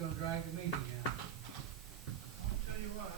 gonna drag the meeting out. I'll tell you what.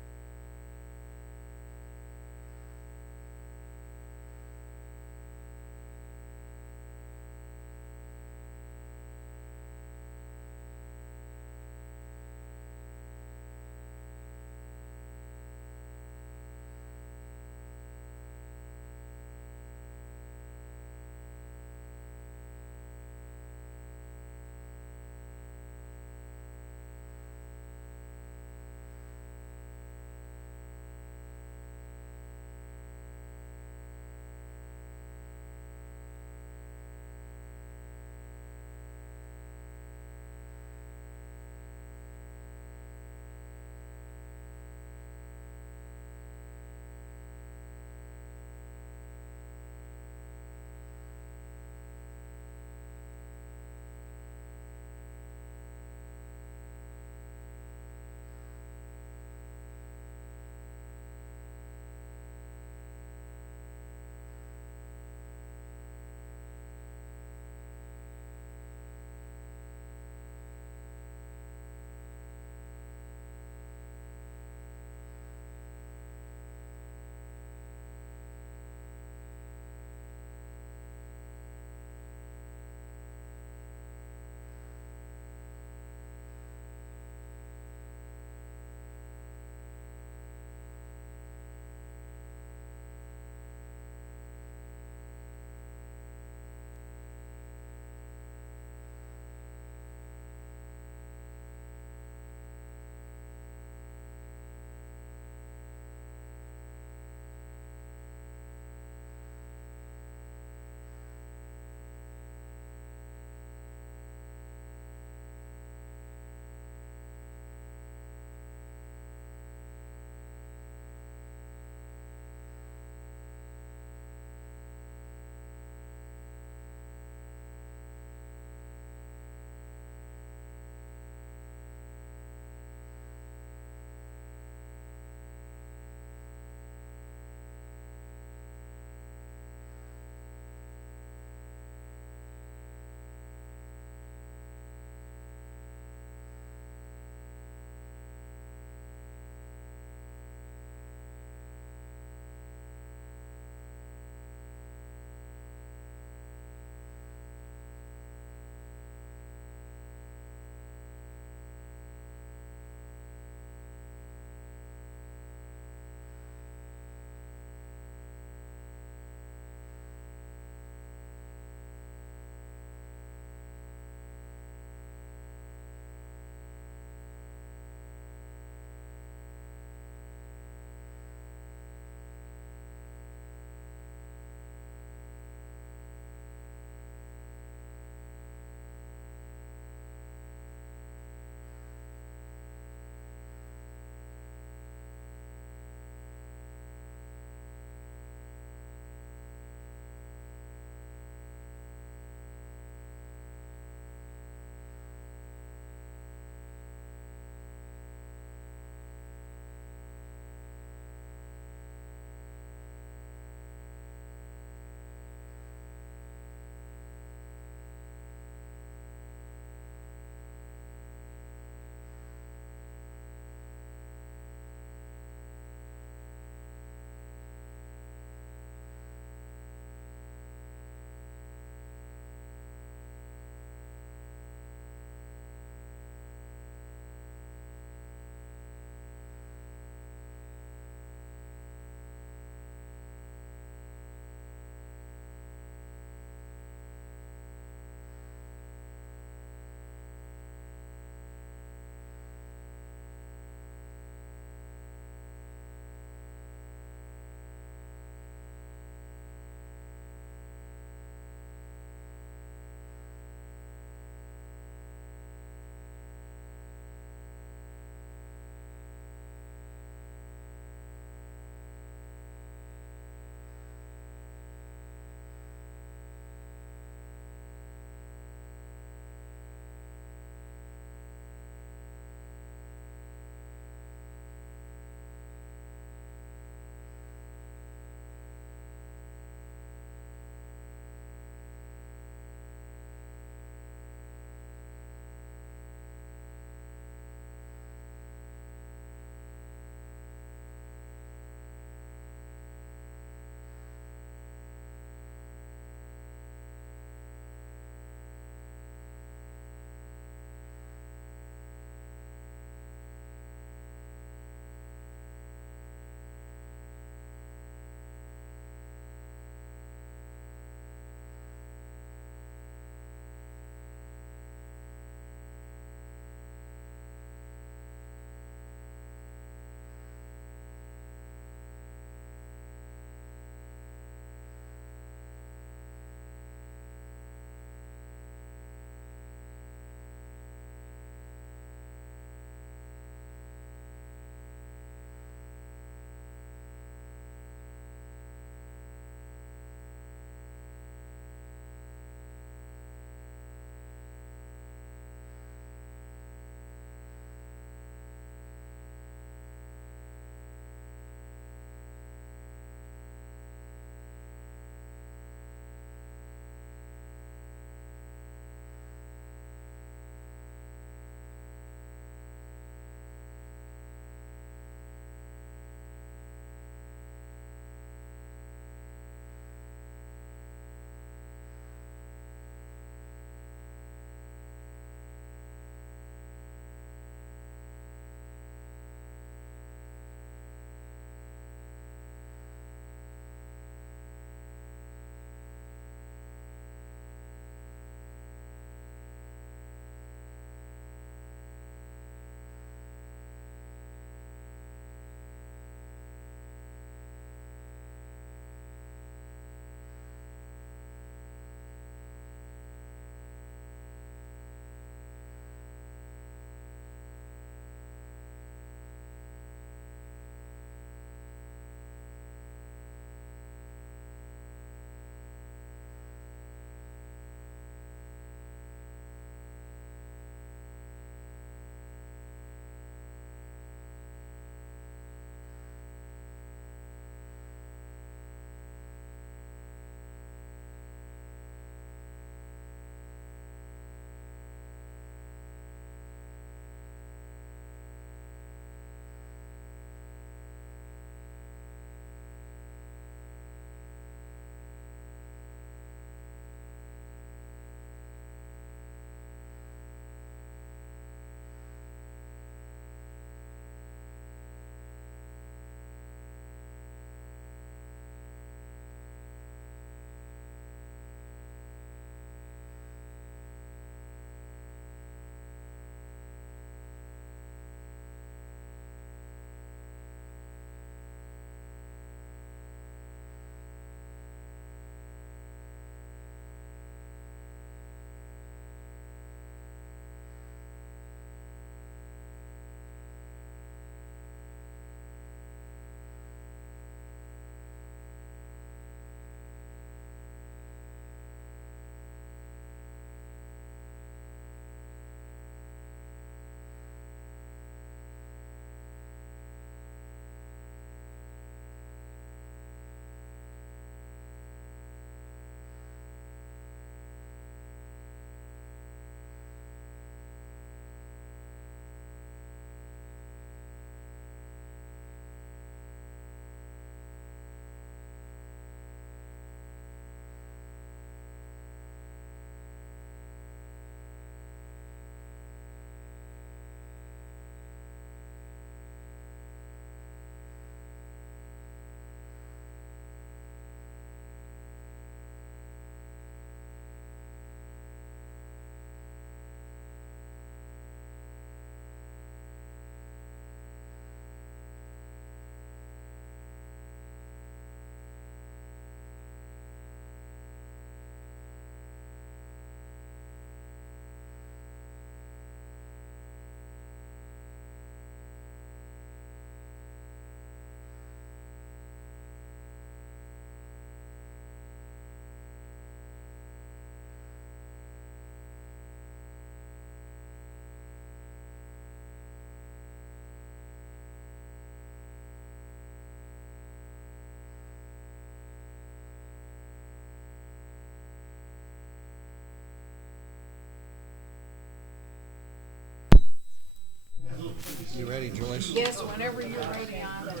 Joyce? Yes, whenever you're ready, I'm ready.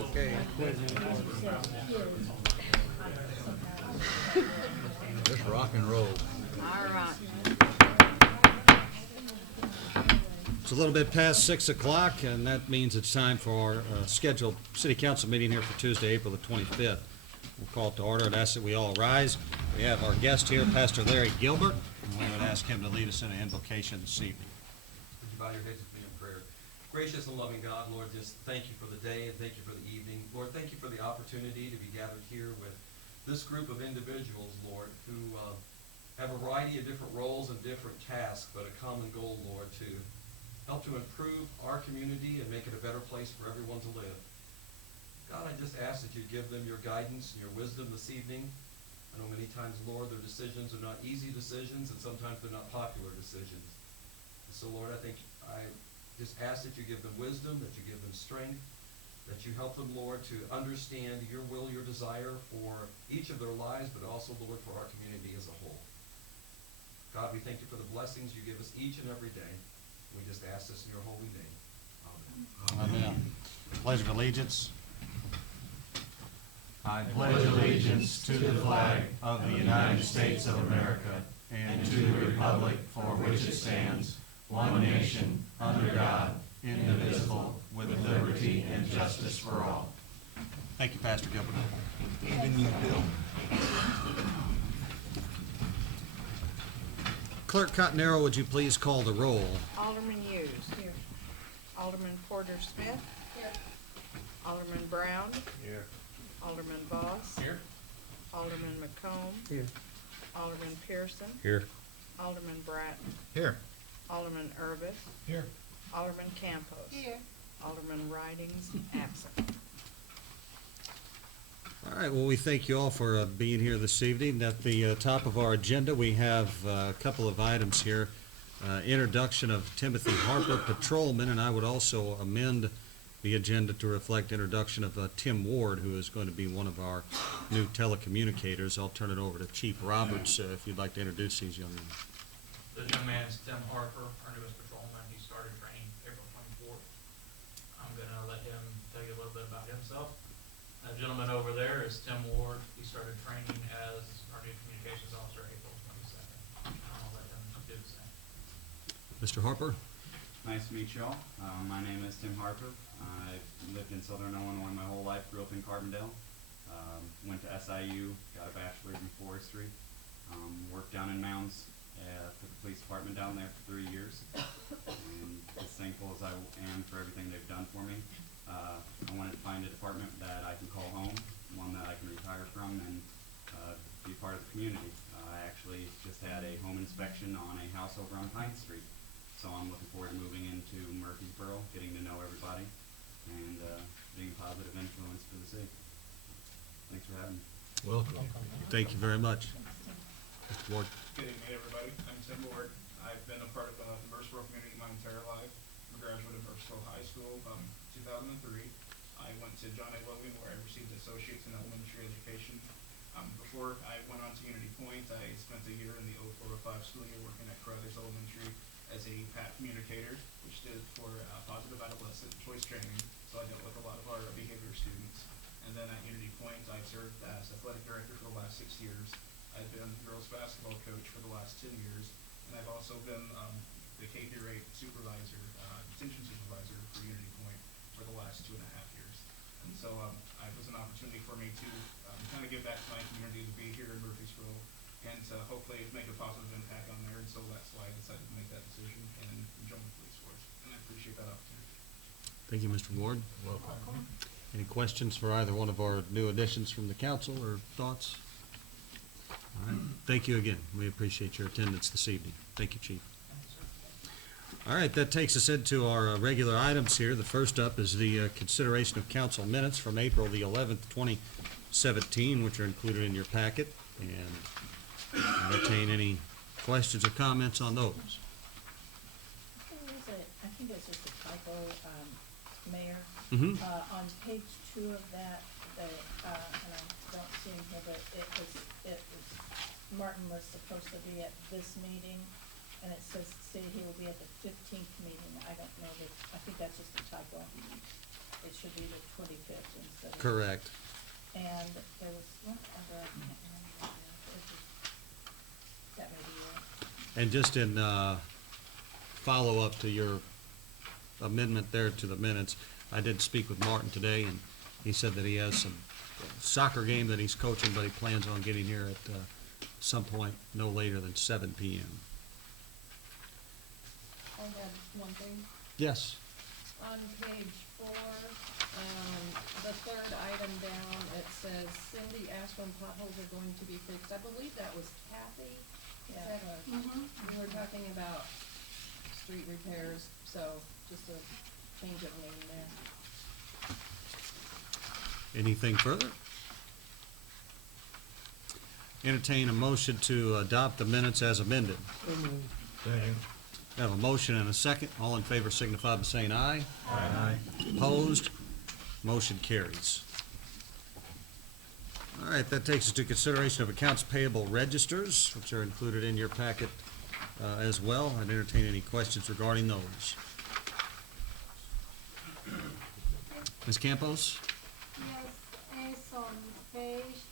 Okay. Let's rock and roll. All right. It's a little bit past 6 o'clock, and that means it's time for our scheduled city council meeting here for Tuesday, April the 25th. We'll call it to order and ask that we all rise. We have our guest here, Pastor Larry Gilbert, and we would ask him to lead us in an invocation this evening. Would you bow your heads with me in prayer? Gracious and loving God, Lord, just thank you for the day and thank you for the evening. Lord, thank you for the opportunity to be gathered here with this group of individuals, Lord, who have a variety of different roles and different tasks, but a common goal, Lord, to help to improve our community and make it a better place for everyone to live. God, I just ask that you give them your guidance and your wisdom this evening. I know many times, Lord, their decisions are not easy decisions, and sometimes they're not popular decisions. And so, Lord, I just ask that you give them wisdom, that you give them strength, that you help them, Lord, to understand your will, your desire for each of their lives, but also, Lord, for our community as a whole. God, we thank you for the blessings you give us each and every day. We just ask this in your holy name. Amen. Amen. Pledge of allegiance. I pledge allegiance to the flag of the United States of America and to the republic for which it stands, one nation, under God, indivisible, with liberty and justice for all. Thank you, Pastor Gilbert. Even you, Bill. Clerk Cottonero, would you please call the roll? Alderman Hughes. Here. Alderman Porter Smith. Here. Alderman Brown. Here. Alderman Voss. Here. Alderman McComb. Here. Alderman Pearson. Here. Alderman Bratton. Here. Alderman Urbis. Here. Alderman Campos. Here. Alderman Ridings, absent. All right, well, we thank you all for being here this evening. At the top of our agenda, we have a couple of items here. Introduction of Timothy Harper, patrolman, and I would also amend the agenda to reflect introduction of Tim Ward, who is going to be one of our new telecommunicators. I'll turn it over to Chief Roberts if you'd like to introduce these young men. The young man is Tim Harper, our newest patrolman. He started training April 24th. I'm going to let him tell you a little bit about himself. That gentleman over there is Tim Ward. He started training as our new communications officer April 22nd. I'll let him do the same. Mr. Harper? Nice to meet you all. My name is Tim Harper. I've lived in Southern Illinois my whole life, grew up in Carbondale. Went to SIU, got a bachelor's in forestry. Worked down in Mounds for the police department down there for 3 years. And as thankful as I am for everything they've done for me, I wanted to find a department that I can call home, one that I can retire from and be part of the community. I actually just had a home inspection on a house over on Pine Street. So I'm looking forward to moving into Murfreesboro, getting to know everybody, and being a positive influence for the city. Thanks for having me. Welcome. Thank you very much. Mr. Ward? Good evening, everybody. I'm Tim Ward. I've been a part of the Murfreesboro community my entire life. I'm a graduate of Murfreesboro High School 2003. I went to John A. Logan, where I received associates in elementary education. Before I went on to Unity Point, I spent a year in the 0405 school year working at Carruthers Elementary as a PAT communicator, which stood for Positive Adolescent Choice Training. So I dealt with a lot of our behavior students. And then at Unity Point, I served as athletic director for the last 6 years. I've been girls basketball coach for the last 10 years, and I've also been the K-8 supervisor, detention supervisor for Unity Point for the last 2.5 years. And so it was an opportunity for me to kind of give back to my community, to be here in Murfreesboro, and to hopefully make a positive impact on there. And so that's why I decided to make that decision and join the police force. And I appreciate that opportunity. Thank you, Mr. Ward. Welcome. Any questions for either one of our new additions from the council or thoughts? All right. Thank you again. We appreciate your attendance this evening. Thank you, Chief. All right, that takes us into our regular items here. The first up is the consideration of council minutes from April the 11th, 2017, which are included in your packet. And entertain any questions or comments on those. I think it's just a typo, Mayor. Mm-hmm. On page 2 of that, and I don't see him here, but it was Martin was supposed to be at this meeting, and it says, stated he will be at the 15th meeting. I don't know that, I think that's just a typo. It should be the 25th instead of. Correct. And there was one other, I can't remember what it was. That may be it. And just in follow-up to your amendment there to the minutes, I did speak with Martin today, and he said that he has some soccer game that he's coaching, but he plans on getting here at some point no later than 7 p.m. I had one thing. Yes. On page 4, the third item down, it says Cindy asked when potholes are going to be fixed. I believe that was Kathy. Is Yeah, that, it was. we were talking about street repairs, so just a change of name there. Anything further? Entertain a motion to adopt the minutes as amended. Second. I have a motion and a second. All in favor signify by saying aye. Aye. Opposed? Motion carries. All right, that takes us to consideration of accounts payable registers, which are included in your packet as well. I'd entertain any questions regarding those. Ms. Campos? Yes, it's on page,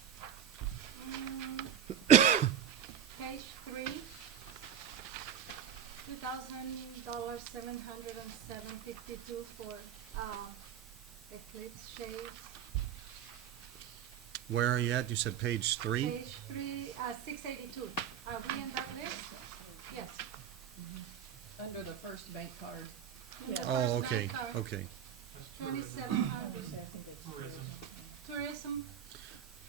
page 3, $2,000, $707.52 for Eclipse shades. Where are you at? You said page 3? Page 3, 682. Are we in that list? Yes. Under the first bank card. In the Yeah. Oh, first okay, bank card, okay. That's tourism. 2,700. I think it's Tourism. Tourism,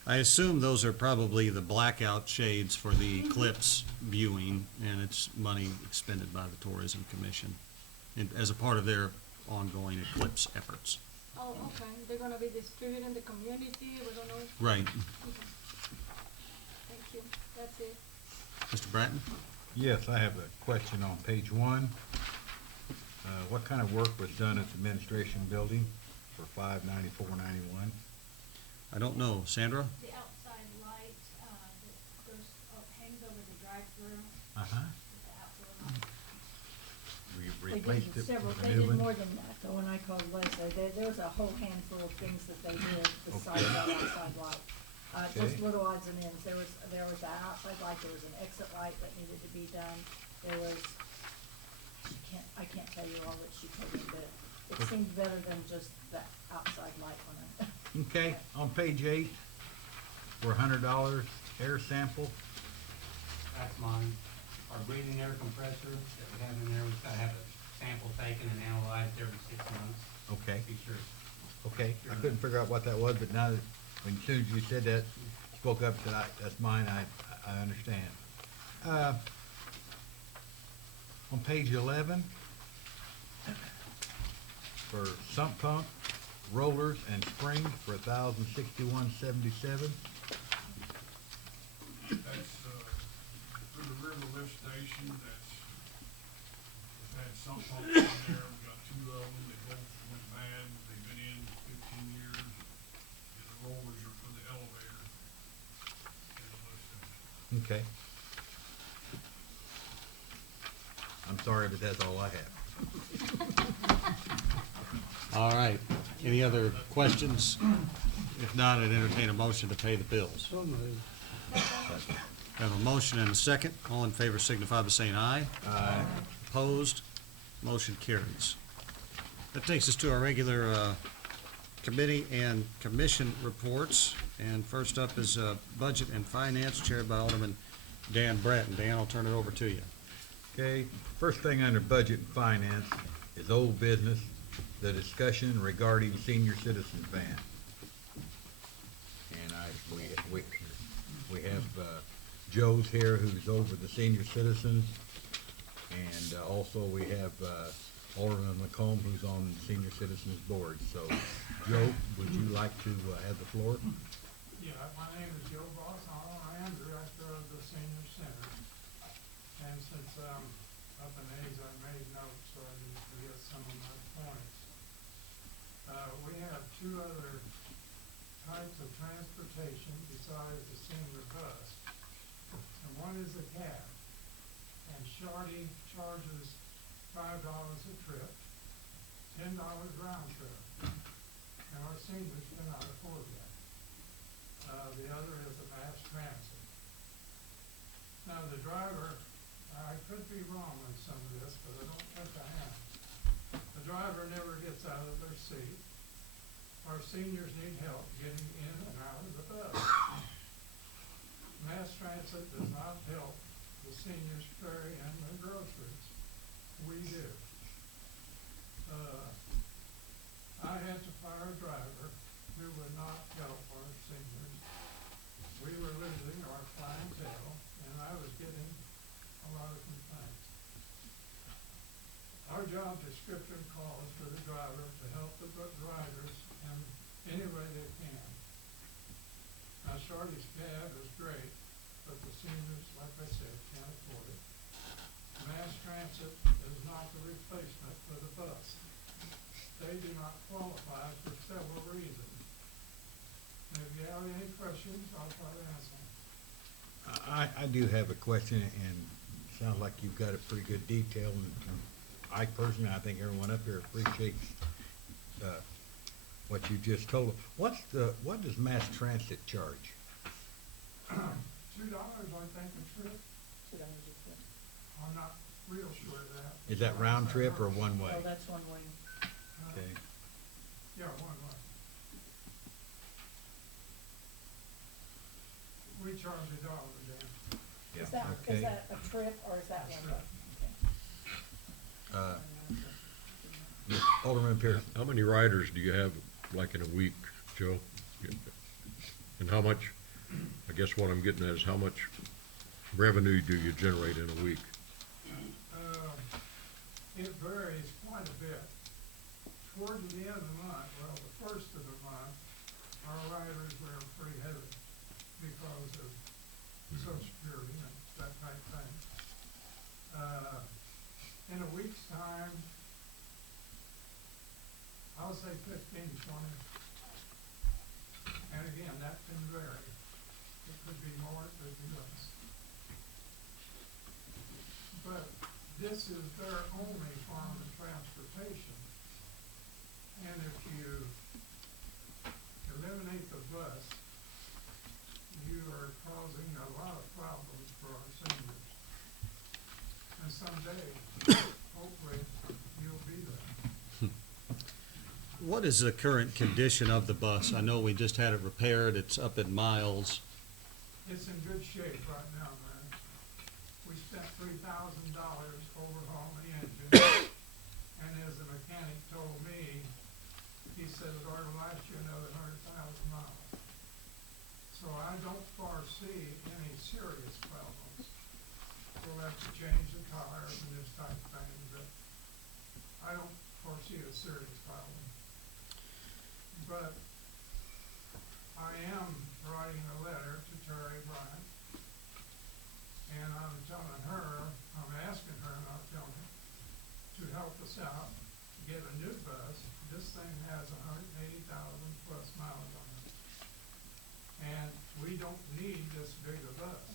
I assume those are probably the blackout shades for the eclipse viewing, and it's money expended by the Tourism Commission as a part of their ongoing eclipse efforts. oh, okay, they're gonna be distributed in the community, we're gonna, Right. okay. Thank you, that's it. Mr. Bratton? Yes, I have a question on page 1. What kind of work was done at the administration building for $594.91? I don't know. Sandra? The outside light, that goes, hangs over the drive-through, Uh-huh. the outdoor light. We They replaced did it several, with a they new did one? more than that, though, when I called Leslie, there was a whole handful of things that they did besides Okay. that outside light. Just Okay. little odds and ends, there was an outside light, there was an exit light that needed to be done, there was, I can't tell you all that she told me, but it seemed better than just the outside light on it. Okay, on page 8, for $100, air sample. That's mine. Our breathing air compressor that we have in there, we've got to have a sample taken and analyzed every 6 months. Okay, Be sure. okay. I couldn't figure out what that was, but now that, as soon as you said that, spoke up, said, that's mine, I understand. On page 11, for sump pump, rollers and springs for $1,061.77. That's, for the river lift station, that's, we've had some pumps in there, we got 2 of them, they both went bad, they've been in 15 years. And the rollers are for the elevator and the lift station. Okay. I'm sorry, but that's all I have. All right. Any other questions? If not, I'd entertain a motion to pay the bills. Have a motion and a second. All in favor signify by saying aye. Aye. Opposed? Motion carries. That takes us to our regular committee and commission reports. And first up is Budget and Finance, chaired by Alderman Dan Bratton. Dan, I'll turn it over to you. Okay, first thing under budget and finance is old business, the discussion regarding senior citizens ban. And we have Joe's here who's over the senior citizens, and also we have Alderman McComb who's on the senior citizens board. So, Joe, would you like to have the floor? Yeah, my name is Joe Boss, I am director of the senior center. And since I'm up in age, I made notes so I didn't forget some of my points. We have 2 other types of transportation besides the senior bus. And one is a cab. and Shorty charges $5 a trip, $10 round trip. And our seniors cannot afford that. The other is a mass transit. Now, the driver, I could be wrong on some of this, but I don't think I am. The driver never gets out of their seat. Our seniors need help getting in and out of the bus. Mass transit does not help the seniors carry in their groceries. We do. I had to fire a driver who would not help our seniors. We were losing our clientele, and I was getting a lot of complaints. Our job description calls for the driver to help the drivers in any way they can. Now, Shorty's cab is great, but the seniors, like I said, can't afford it. Mass transit is not the replacement for the bus. They do not qualify for several reasons. And if you have any questions, I'll try to answer them. I do have a question, and it sounds like you've got a pretty good detail, and I personally, I think everyone up here appreciates what you just told them. What does mass transit charge? $2, I think, a trip. $2 a trip. I'm not real sure of that. Is that round trip or one way? Oh, that's one way. Okay. Yeah, one way. We charge $1, Dan. Yeah, Is that okay. a trip or is that one way? Alderman Pierce. How many riders do you have, like, in a week, Joe? And how much, I guess what I'm getting at is how much revenue do you generate in a week? It varies quite a bit. Toward the end of the month, well, the first of the month, our riders were pretty heavy because of Social Security and that type of thing. In a week's time, I'll say 15, 20. And again, that can vary. It could be more, it could be less. But this is their only form of transportation. And if you eliminate the bus, you are causing a lot of problems for our seniors. And someday, hopefully, you'll be there. What is the current condition of the bus? I know we just had it repaired, it's up in miles. It's in good shape right now, man. We spent $3,000 overhauling the engine, and as the mechanic told me, he said it ought to last you another 100,000 miles. So I don't foresee any serious problems. We'll have to change the tires and this type of thing, but I don't foresee a serious problem. But I am writing a letter to Terry Bryant, and I'm telling her, I'm asking her, not telling her, to help us out, get a new bus. This thing has 180,000 plus miles on it. And we don't need this big a bus.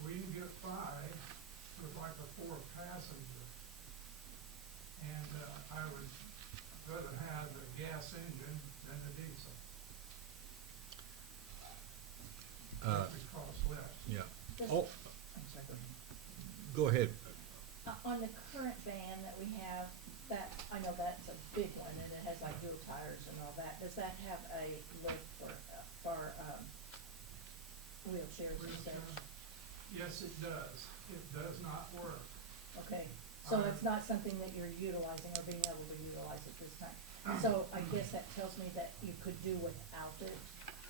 We can get 5 with like a 4-passenger. And I would rather have a gas engine than a diesel. It costs less. Yeah. Does- Oh, I'm sorry, go ahead. go ahead. On the current van that we have, that, I know that's a big one and it has like dual tires and all that. Does that have a lift for wheelchairs and such? Yes, it does. It does not work. Okay, so it's not something that you're utilizing or being able to utilize at this time. So I guess that tells me that you could do without it.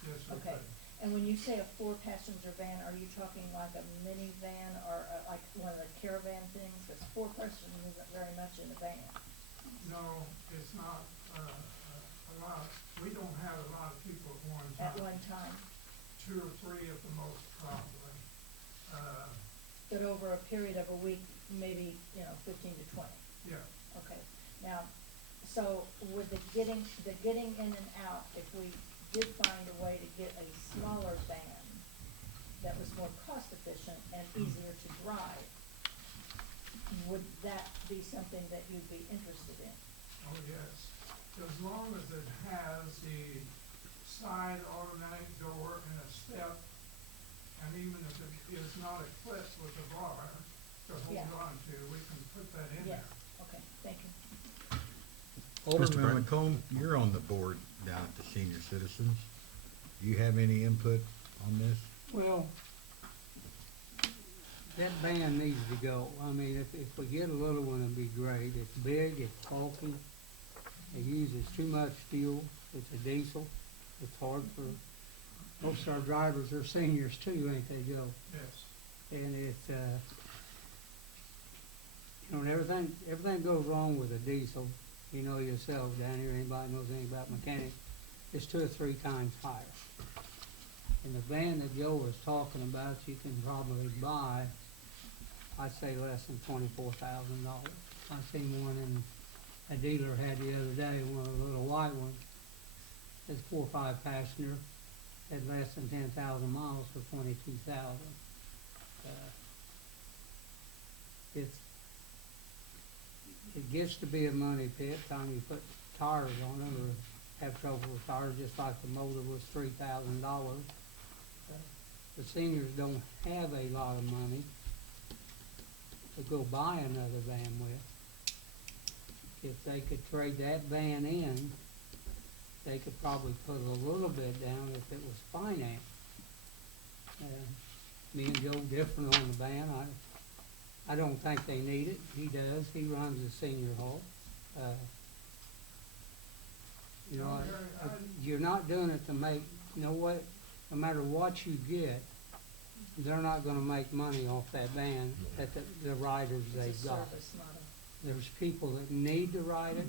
Yes, we Okay. could. And when you say a 4-passenger van, are you talking like a minivan or like one of the caravan things? Because 4 persons isn't very much in a van. No, it's not a lot. We don't have a lot of people at one time. At one time, 2 or 3 at the most, probably. but over a period of a week, maybe, 15 to 20. Yeah. Okay, now, so with the getting in and out, if we did find a way to get a smaller van that was more cost efficient and easier to drive, be something that you'd be interested in? Oh, yes, as long as it has the side automatic door and a step, and even if it is not equipped with a bar to hold Yeah. on to, we can put that in Yes, there. okay, thank you. Alderman McComb, you're on the board down at the Senior Citizens. Do you have any input on this? Well, that van needs to go. I mean, if we get a little one, it'd be great. It's big, it's bulky, it uses too much fuel, it's a diesel, it's hard for, most of our drivers are seniors too, ain't they, Joe? Yes. And it's, you know, and everything goes wrong with a diesel. You know yourself down here, anybody knows anything about mechanics, it's 2 or 3 times higher. And the van that Joe was talking about, you can probably buy, I'd say less than $24,000. I seen one in a dealer had the other day, one of the little white ones. It's 4 or 5 passenger, had less than 10,000 miles for 22,000. It gets to be a money pit, time you put tires on it or have trouble with tires, just like the motor was $3,000. The seniors don't have a lot of money to go buy another van with. If they could trade that van in, they could probably put a little bit down if it was financed. Me and Joe different on the van. I don't think they need it. He does. He runs the senior hall. You know, you're not doing it to make, you know what, no matter what you get, they're not gonna make money off that van at the riders they've It's a got. service, not a, There's people that need to ride it.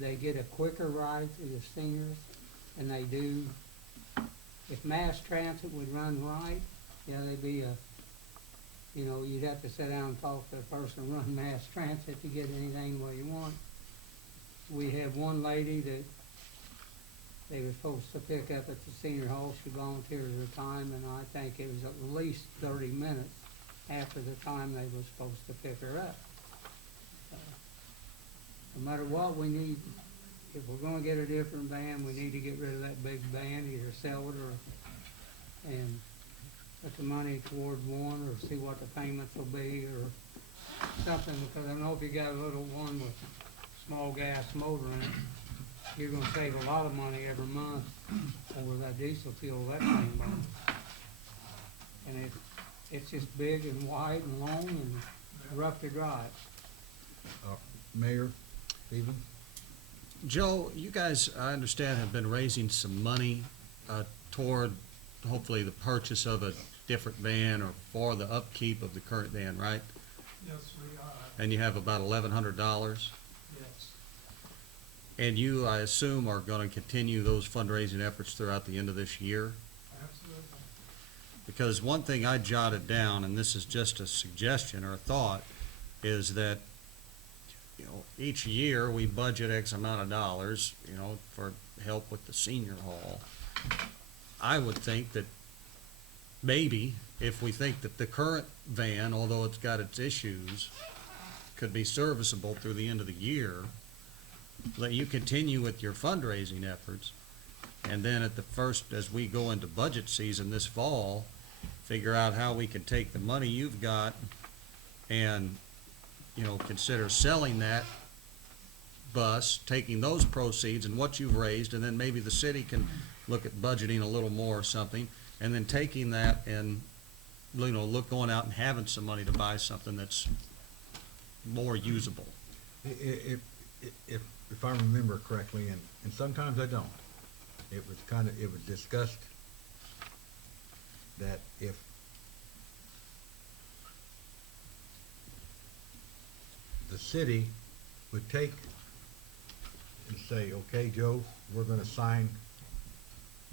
They get a quicker ride through the seniors than they do. If mass transit would run right, yeah, they'd be you know, you'd have to sit down and talk to the person who run mass transit to get anything what you want. We have one lady that they were supposed to pick up at the senior hall. She volunteered her time, and I think it was at least 30 minutes after the time they were supposed to pick her up. No matter what, we need, if we're gonna get a different van, we need to get rid of that big van, either sell it and put the money toward one, or see what the payments will be, or something, because I know if you got a little one with small gas motor in it, you're gonna save a lot of money every month over that diesel fuel that thing burns. And it's just big and wide and long and rough to drive. Mayor, Stephen? Joe, you guys, I understand, have been raising some money toward hopefully the purchase of a different van or for the upkeep of the current van, right? Yes, we are, And you have about $1,100. yes. And you, I assume, are going to continue those fundraising efforts throughout the end of this year? Absolutely. Because one thing I jotted down, and this is just a suggestion or a thought, is that, you know, each year we budget X amount of dollars, you know, for help with the senior hall. I would think that maybe if we think that the current van, although it's got its issues, could be serviceable through the end of the year, let you continue with your fundraising efforts, and then at the first, as we go into budget season this fall, figure out how we can take the money you've got and, you know, consider selling that bus, taking those proceeds and what you've raised, and then maybe the city can look at budgeting a little more or something, and then taking that and, you know, going out and having some money to buy something that's more usable. If I remember correctly, and sometimes I don't, it was discussed that if the city would take and say, okay, Joe, we're gonna sign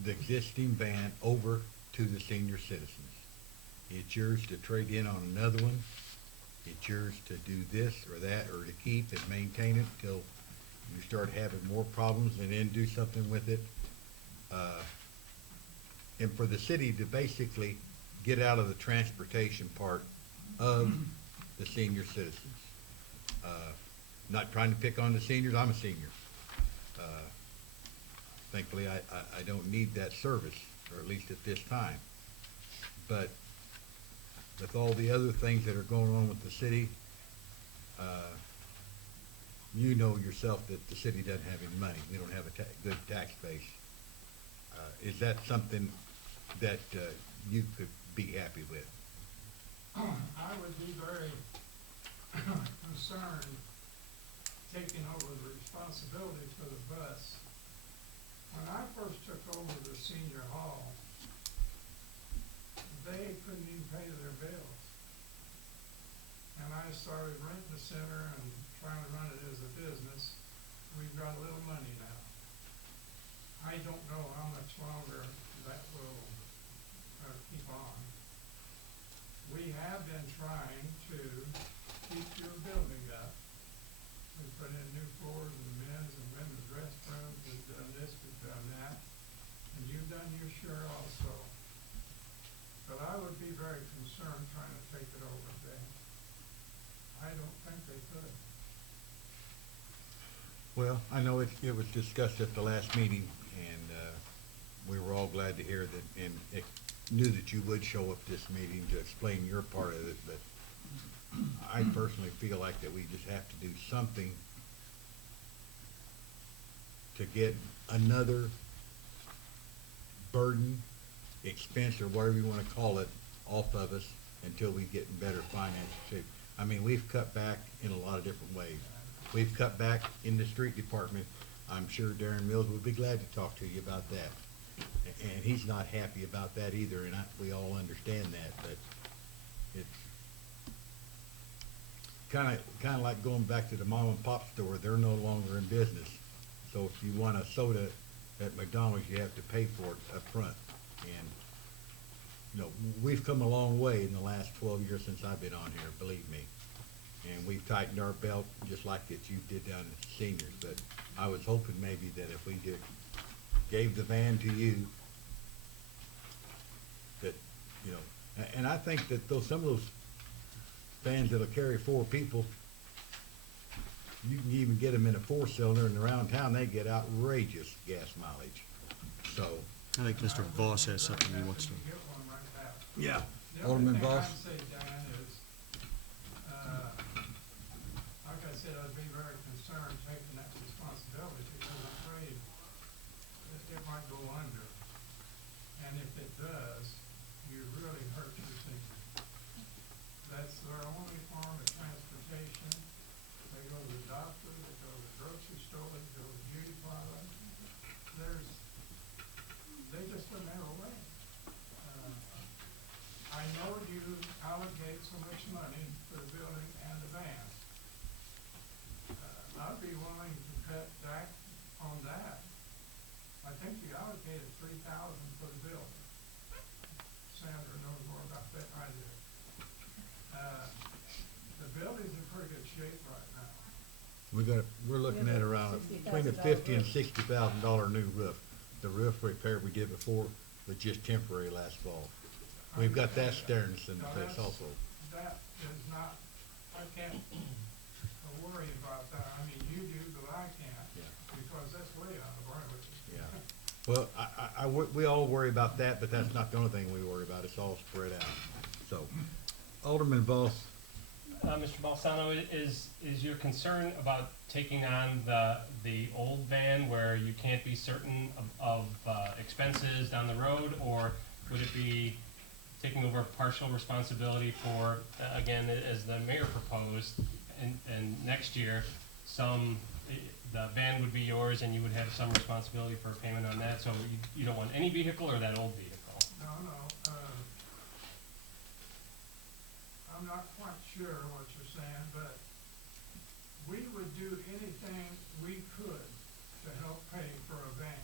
the existing van over to the senior citizens. It's yours to trade in on another one. It's yours to do this or that, or to keep and maintain it till you start having more problems, and then do something with it. And for the city to basically get out of the transportation part of the senior citizens. Not trying to pick on the seniors, I'm a senior. Thankfully, I don't need that service, or at least at this time. But with all the other things that are going on with the city, you know yourself that the city doesn't have any money. We don't have a good tax base. Is that something that you could be happy with? I would be very concerned taking over the responsibility for the bus. When I first took over the senior hall, they couldn't even pay their bills. And I started renting the center and trying to run it as a business. We've got a little money now. I don't know how much longer that will keep on. We have been trying to keep your building up. We put in new floors in the men's and women's restrooms. We've done this, we've done that. And you've done your share also. But I would be very concerned trying to take it over then. I don't think they could. Well, I know it was discussed at the last meeting, and we were all glad to hear that, and knew that you would show up this meeting to explain your part of it, but I personally feel like that we just have to do something to get another burden, expense, or whatever you wanna call it, off of us until we get in better finances too. I mean, we've cut back in a lot of different ways. We've cut back in the street department. I'm sure Darren Mills would be glad to talk to you about that. And he's not happy about that either, and we all understand that, but it's kinda like going back to the mom and pop store. They're no longer in business. So if you want a soda at McDonald's, you have to pay for it up front. And, you know, we've come a long way in the last 12 years since I've been on here, believe me. And we've tightened our belt just like that you did down at the seniors. But I was hoping maybe that if we gave the van to you, that, you know, and I think that some of those vans that'll carry 4 people, you can even get them in a 4-cylinder, and around town they get outrageous gas mileage. So, I think Mr. Voss has something he wants to. Get one right now. yeah, The Alderman other Voss. thing I'd say, Dan, is, like I said, I'd be very concerned taking that responsibility because I'm afraid that it might go under. And if it does, you really hurt your senior. That's their only form of transportation. They go to the doctor, they go to the grocery store, they go to the beauty parlor. They just don't have a way. I know you allocate so much money for the building and the van. I'd be willing to cut back on that. I think you allocated $3,000 for the building. Sandra knows more about that than I do. The building's in pretty good shape right now. We're looking at around between a $50,000 and $60,000 new roof. The roof repair we did before was just temporary last fall. We've got that staring us in the face also. That is not, I can't worry about that. I mean, you do, but I can't. Yeah. Because that's way out of our league. Yeah. Well, we all worry about that, but that's not the only thing we worry about. It's all spread out. So, Alderman Voss. Mr. Balsano, is your concern about taking on the old van where you can't be certain of expenses down the road, or would it be taking over partial responsibility for, again, as the mayor proposed, and next year, the van would be yours and you would have some responsibility for payment on that, so you don't want any vehicle or that old vehicle? No, I'm not quite sure what you're saying, but we would do anything we could to help pay for a van.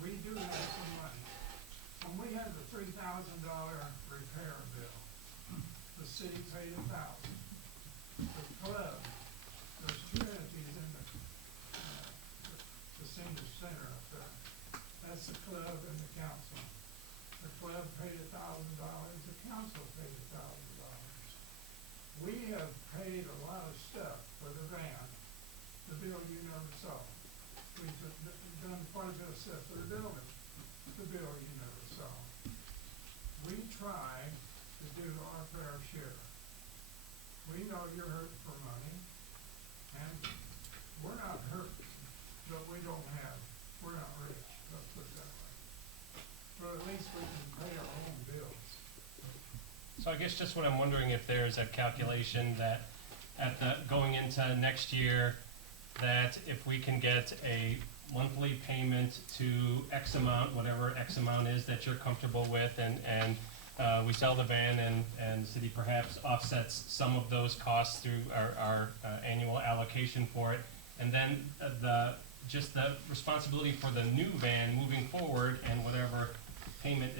We do have some money. When we had the $3,000 repair bill, the city paid $1,000. The club, there's 2 entities in the senior center up there. That's the club and the council. The club paid $1,000, the council paid $1,000. We have bill you never saw. We've done quite a bit of stuff to the building, the bill you never saw. We try to do our fair share. We know you're hurting for money, and we're not hurt, but we're not rich, let's put it that way. But at least we can pay our own bills. So I guess just what I'm wondering, if there's a calculation that going into next year, that if we can get a monthly payment to X amount, whatever X amount is that you're comfortable with, and we sell the van, and the city perhaps offsets some of those costs through our annual allocation for it, and then just the responsibility for the new van moving forward, and whatever payment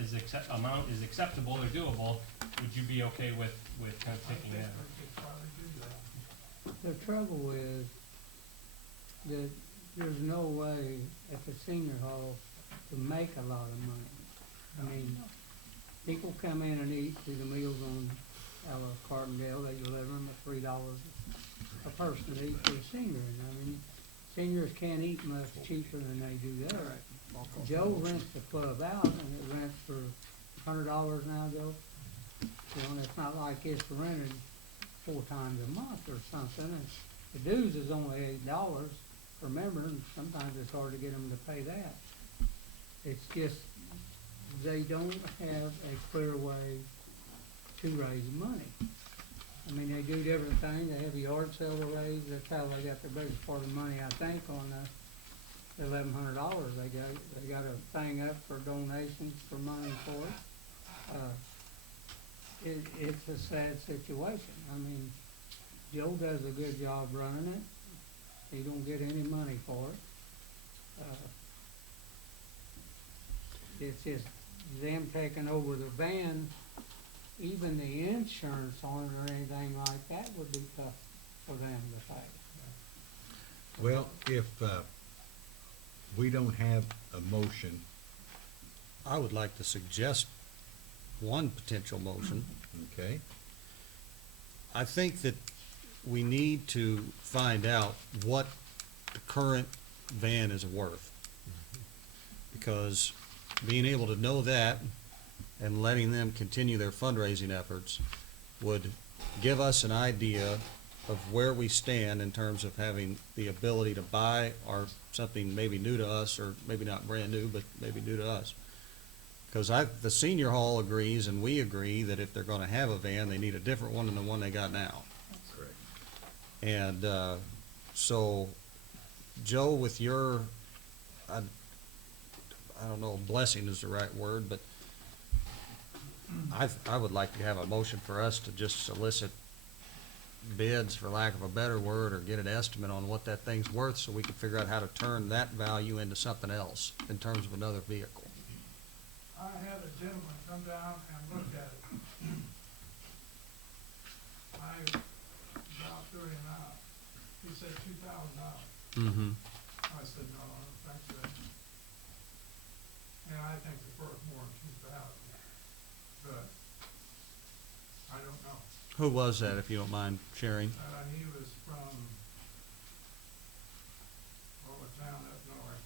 amount is acceptable or doable, would you be okay with kind of taking that? We could probably do that. The trouble is that there's no way at the senior hall to make a lot of money. I mean, people come in and eat through the meals on Carbondale, they deliver them at $3 a person to eat for a senior. And I mean, seniors can't eat much cheaper than they do there. Joe rents the club out, and it rents for $100 now, Joe. You know, and it's not like it's rented 4 times a month or something. And the dues is only $8 per member, and sometimes it's hard to get them to pay that. It's just, they don't have a clear way to raise money. I mean, they do different things. They have a yard sale to raise. That's how they got their biggest part of the money, I think, on the $1,100. They got a thing up for donations for money for it. It's a sad situation. I mean, Joe does a good job running it. He don't get any money for it. It's just them taking over the van. Even the insurance on it or anything like that would be tough for them to pay. Well, if we don't have a motion, I would like to suggest one potential motion. okay, I think that we need to find out what the current van is worth. Because being able to know that and letting them continue their fundraising efforts would give us an idea of where we stand in terms of having the ability to buy or something maybe new to us, or maybe not brand new, but maybe new to us. Because the senior hall agrees, and we agree, that if they're gonna have a van, they need a different one than the one they got now. correct. And so, Joe, with your, I don't know, blessing is the right word, but I would like to have a motion for us to just solicit bids, for lack of a better word, or get an estimate on what that thing's worth, so we can figure out how to turn that value into something else in terms of another vehicle. I had a gentleman come down and look at it. I dropped through him out. He said $2,000. Mm-hmm. I said, no, I don't think so. And I think it's worth more than 2,000. But I don't know. Who was that, if you don't mind sharing? He was from, a town up north.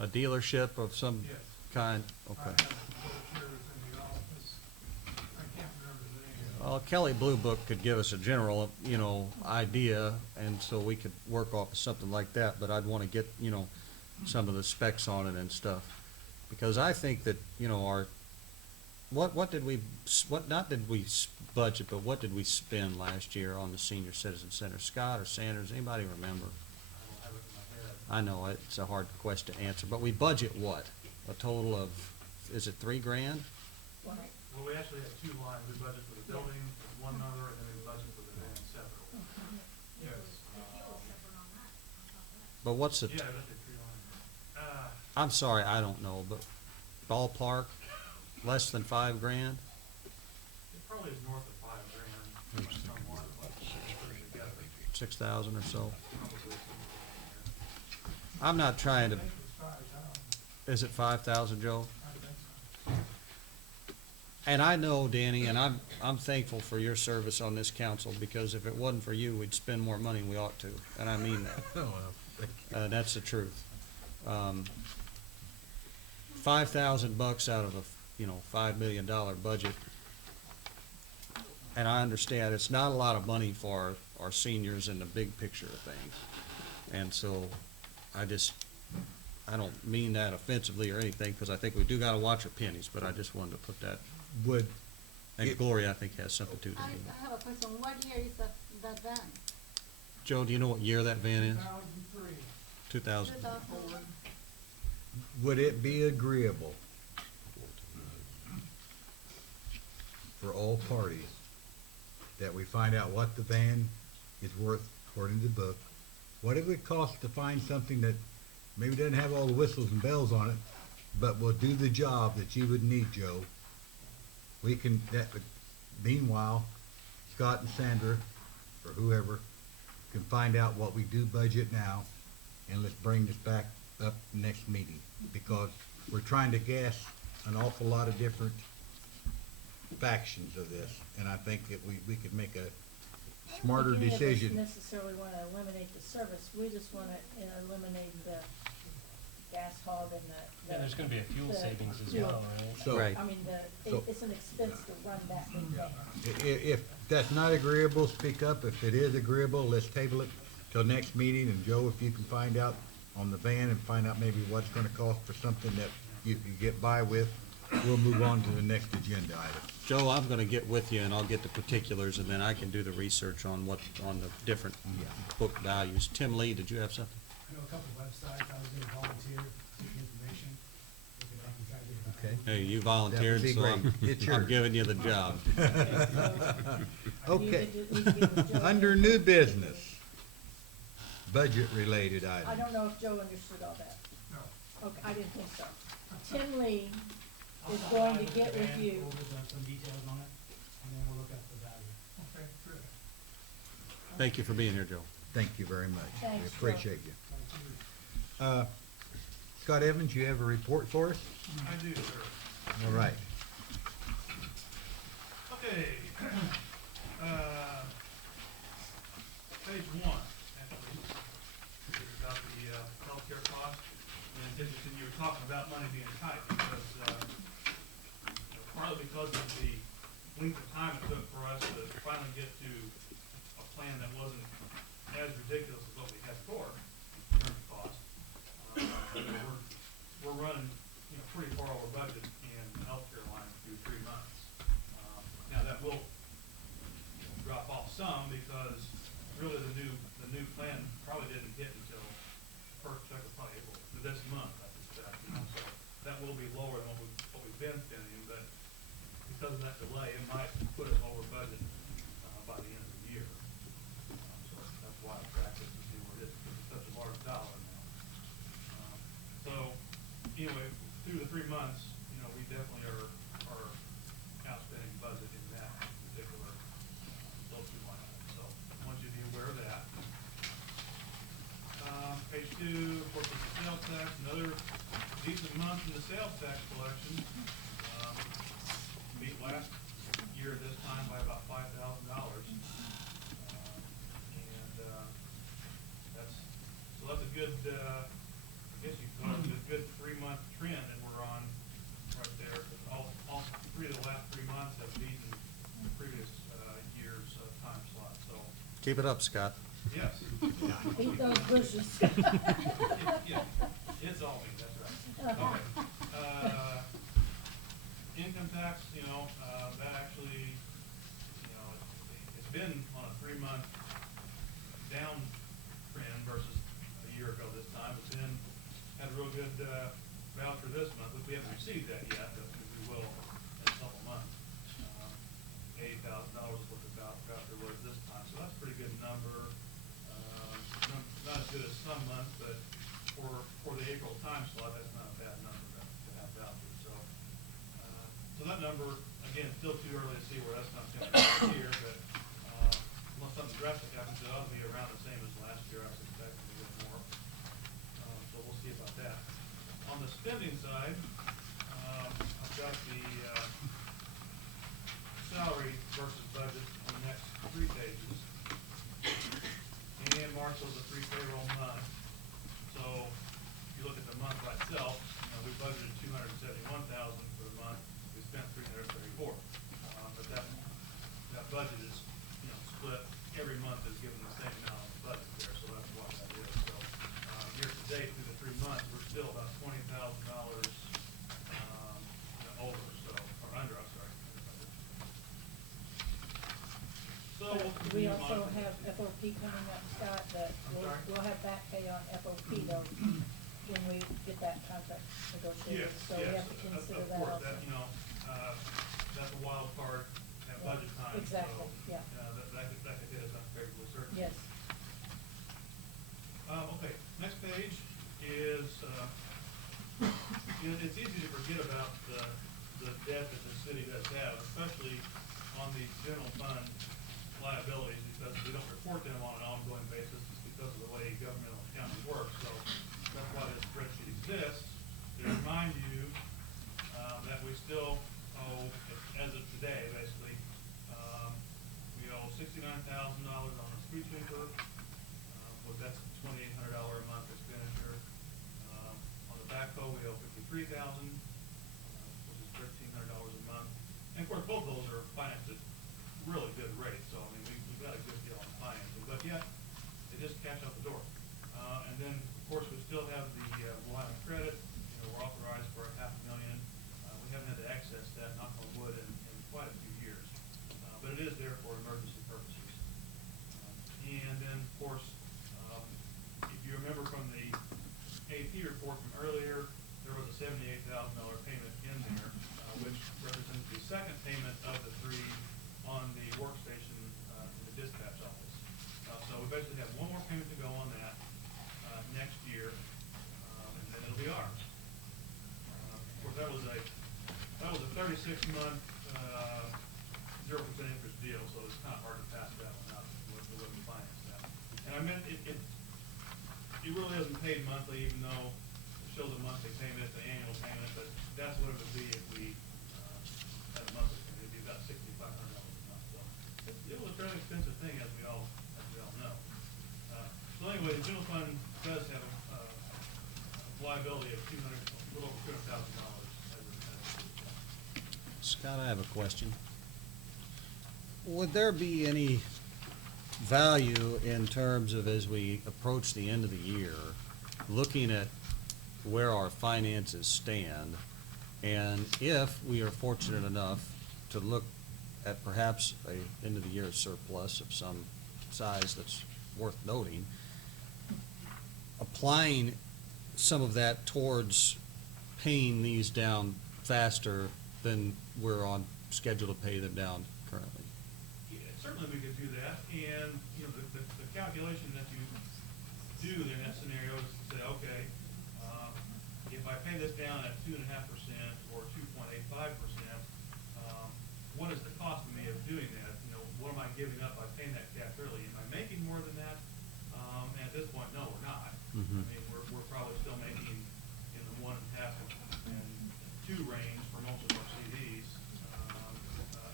A dealership of some Yes. kind? I Okay. had the brochures in the office. I can't remember the name. Well, Kelly Blue Book could give us a general, idea, and so we could work off of something like that, but I'd want to get, some of the specs on it and stuff. Because I think that, what did we budget, but what did we spend last year on the Senior Citizen Center? Scott or Sanders, anybody remember? I don't have it in my head. I know, it's a hard question to answer, but we budget what? A total of, is it $3 grand? Right. Well, we actually have 2 lines. We budget for the building, one number, and then we budget for the van separately. Yes. But what's the, Yeah, that's a 3 lines. I'm sorry, I don't know, but ballpark, less than $5 grand? It probably is north of 5 grand, somewhat. 6,000 or so? Probably somewhere around I'm not trying to, I think it was 5,000. is it 5,000, Joe? I think so. And I know, Danny, and I'm thankful for your service on this council, because if it wasn't for you, we'd spend more money than we ought to, and I mean that. That's the truth. $5,000 out of a, $5 million budget. And I understand it's not a lot of money for our seniors in the big picture of things. And so I don't mean that offensively or anything, because I think we do gotta watch our pennies, but I just wanted to put that, Would, and It- Gloria, I think, has something to do I with it. have a question. What year is that van? Joe, do you know what year that van is? 2003. 2000. 2001. would it be agreeable for all parties that we find out what the van is worth according to the book? What it would cost to find something that maybe doesn't have all the whistles and bells on it, but will do the job that you would need, Joe? We can, meanwhile, Scott and Sandra, or whoever, can find out what we do budget now, and let's bring this back up next meeting, because we're trying to guess an awful lot of different factions of this, and I think that we could make a smarter I don't think decision. any of us necessarily wanna eliminate the service, we just wanna eliminate the gas hog and the. Yeah, there's gonna be a fuel the savings as fuel. well, right? So, Right. I mean, So- it's an expense to run that big van. if that's not agreeable, speak up. If it is agreeable, let's table it till next meeting, and Joe, if you can find out on the van and find out maybe what it's gonna cost for something that you can get by with, we'll move on to the next agenda item. Joe, I'm gonna get with you and I'll get the particulars, and then I can do the research on on the different book values. Tim Lee, did you have something? I know a couple websites, I was gonna volunteer, take the information, look it up and try to get it. Okay. Hey, you volunteered, be so great. I'm It's yours. giving you the job. Okay, You need to get with Joe. under new business, budget-related I items. don't know if Joe understood all that. No. Okay, I didn't think so. Tim Lee is going to get with you. Some details on it, and then we'll look at the value. Okay, terrific. Thank you for being here, Joe. Thank you very much. We Thanks, Joe. appreciate you. Scott Evans, you have a report for us? I do, sir. All right. Okay, page one, actually, is about the healthcare cost. And Dickinson, you were talking about money being tight because, partly because of the length of time it took for us to finally get to a plan that wasn't as ridiculous as what we had before in terms of cost. We're running, pretty far over budget in the healthcare line through 3 months. Now that will drop off some because really the new plan probably didn't hit until first, second, probably April, this month, I suspect. So that will be lower than what we've been spending, but because of that delay, it might put us over budget by the end of the year. So that's why I tracked it to see where it is, because it's such a large dollar now. So anyway, through the 3 months, we definitely are outspending budget in that particular, those two line items. So I want you to be aware of that. Page two, of course, is the sales tax, another decent month in the sales tax collection. Beat last year this time by about $5,000. That's a good, I guess you could call it a good 3-month trend that we're on right there. All 3 of the last 3 months have beaten the previous year's time slot, so, Keep it up, Scott. yes. Eat those bushes. Yeah, it's all me, that's right. Okay. Income tax, that actually, it's been on a 3-month down trend versus a year ago this time. It's been, had a real good voucher this month, but we haven't received that yet, but we will in a couple months. $80,000 is what the voucher was this time, so that's a pretty good number. Not as good as some months, but for the April time slot, that's not a bad number to have vouchers. So that number, again, still too early to see where that's going to go this year, but unless something drastic happens, it ought to be around the same as last year, I suspect, a little more. So we'll see about that. On the spending side, I've got the salary versus budget on the next 3 pages. And March was a 3 payroll month. So, if you look at the month by itself, we budgeted $271,000 for the month, we spent $334. But that budget is, split, every month is given the same amount of budget there, so that's why that is. So, year to date through the 3 months, we're still about $20,000, over, so, or under, I'm sorry. So, we'll But we continue also on. have FOP coming up, Scott, that sorry? we'll have back pay on FOP though, when we get that contract negotiated. Yes, So we yes, have to consider of that course, also. that's a wild card at budget time, so. Exactly, yeah. That could hit us unfavorably, certainly. Yes. Okay, next page is, it's easy to forget about the debt that the city does have, especially on the general fund liabilities, because we don't report them on an ongoing basis, it's because of the way governmental accounting works, so that's why this spreadsheet exists, to remind you, that we still owe, as of today, basically, we owe $69,000 on a street sweeper, that's $2,800 a month expenditure. On the backhoe, we owe $53,000, which is $1,300 a month. And of course, both those are financed at really good rates, so I mean, we've got a good deal on financing, but yet, they just cash out the door. And then, of course, we still have the line of credit, we're authorized for $500,000. We haven't had to access that, knock on wood, in quite a few years. But it is there for emergency purposes. And then, of course, if you remember from the AP report from earlier, there was a $78,000 payment in there, which represents the second payment of the 3 on the workstation in the dispatch office. So we basically have one more payment to go on that next year, and then it'll be ours. Of course, that was a 36-month 0% interest deal, so it's kind of hard to pass that one up the way we finance that. And I meant it really isn't paid monthly, even though it shows a monthly payment, it's an annual payment, but that's what it would be if we had a monthly payment. It'd be about $6,500 a month. So it was a fairly expensive thing, as we all know. So anyway, the general fund does have a liability of a little over $200,000 as a Scott, I have a question. Would there be any value in terms of, as we approach the end of the year, looking at where our finances stand, and if we are fortunate enough to look at perhaps a end of the year surplus of some size that's worth noting, applying some of that towards paying these down faster than we're on schedule to pay them down currently? Yeah, certainly we could do that, and, the calculation that you do in that scenario is to say, okay, if I pay this down at 2.5% or 2.85%, what is the cost to me of doing that? What am I giving up by paying that cash early? Am I making more than that? And at this point, no, we're not. Mhm. I mean, we're probably still making in the 1.5 and 2 range for most of our CDs.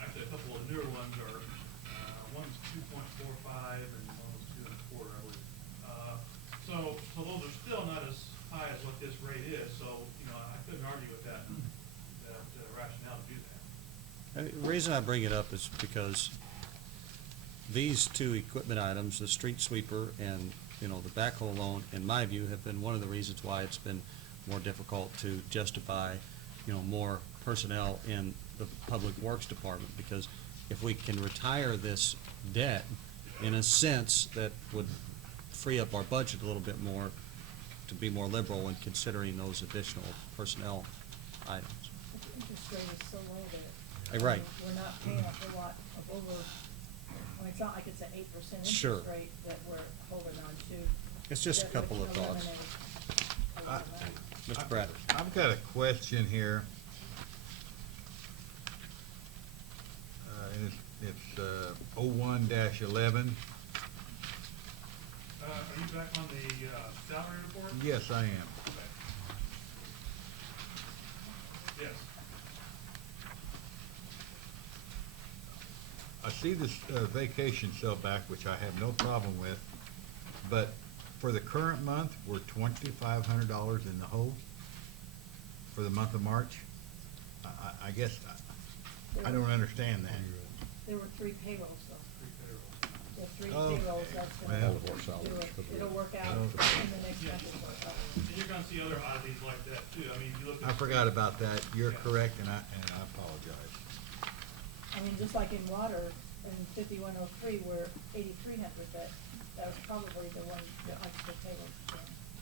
Actually, a couple of the newer ones are, one's 2.45 and one was 2.25, I believe. So those are still not as high as what this rate is, so, I couldn't argue with that rationale to do that. The reason I bring it up is because these 2 equipment items, the street sweeper and, the backhoe loan, in my view, have been one of the reasons why it's been more difficult to justify, more personnel in the Public Works Department, because if we can retire this debt in a sense that would free up our budget a little bit more to be more liberal when considering those additional personnel items. The interest rate is so low that. Right. We're not paying a whole lot of over, it's not like it's an 8% Sure. interest rate that we're holding on to. It's just a that couple would of thoughts. eliminate a lot of money. Mr. Bradley? I've got a question here. And it's 01-11. Are you back on the salary report? Yes, I am. Okay. Yes. I see this vacation sale back, which I have no problem with, but for the current month, we're $2,500 in the hole for the month of March. I guess, I don't understand that. There were 3 payrolls though. The 3 Oh, payrolls, that's well, gonna All of our salaries do it. for the- It'll work out in the next Yeah. month. It'll work out. And you're gonna see other oddities like that too. I mean, you look at. I forgot about that. You're Yeah. correct, and I apologize. I mean, just like in water, in 5103, we're 8,300, that was probably the one that likes the payroll.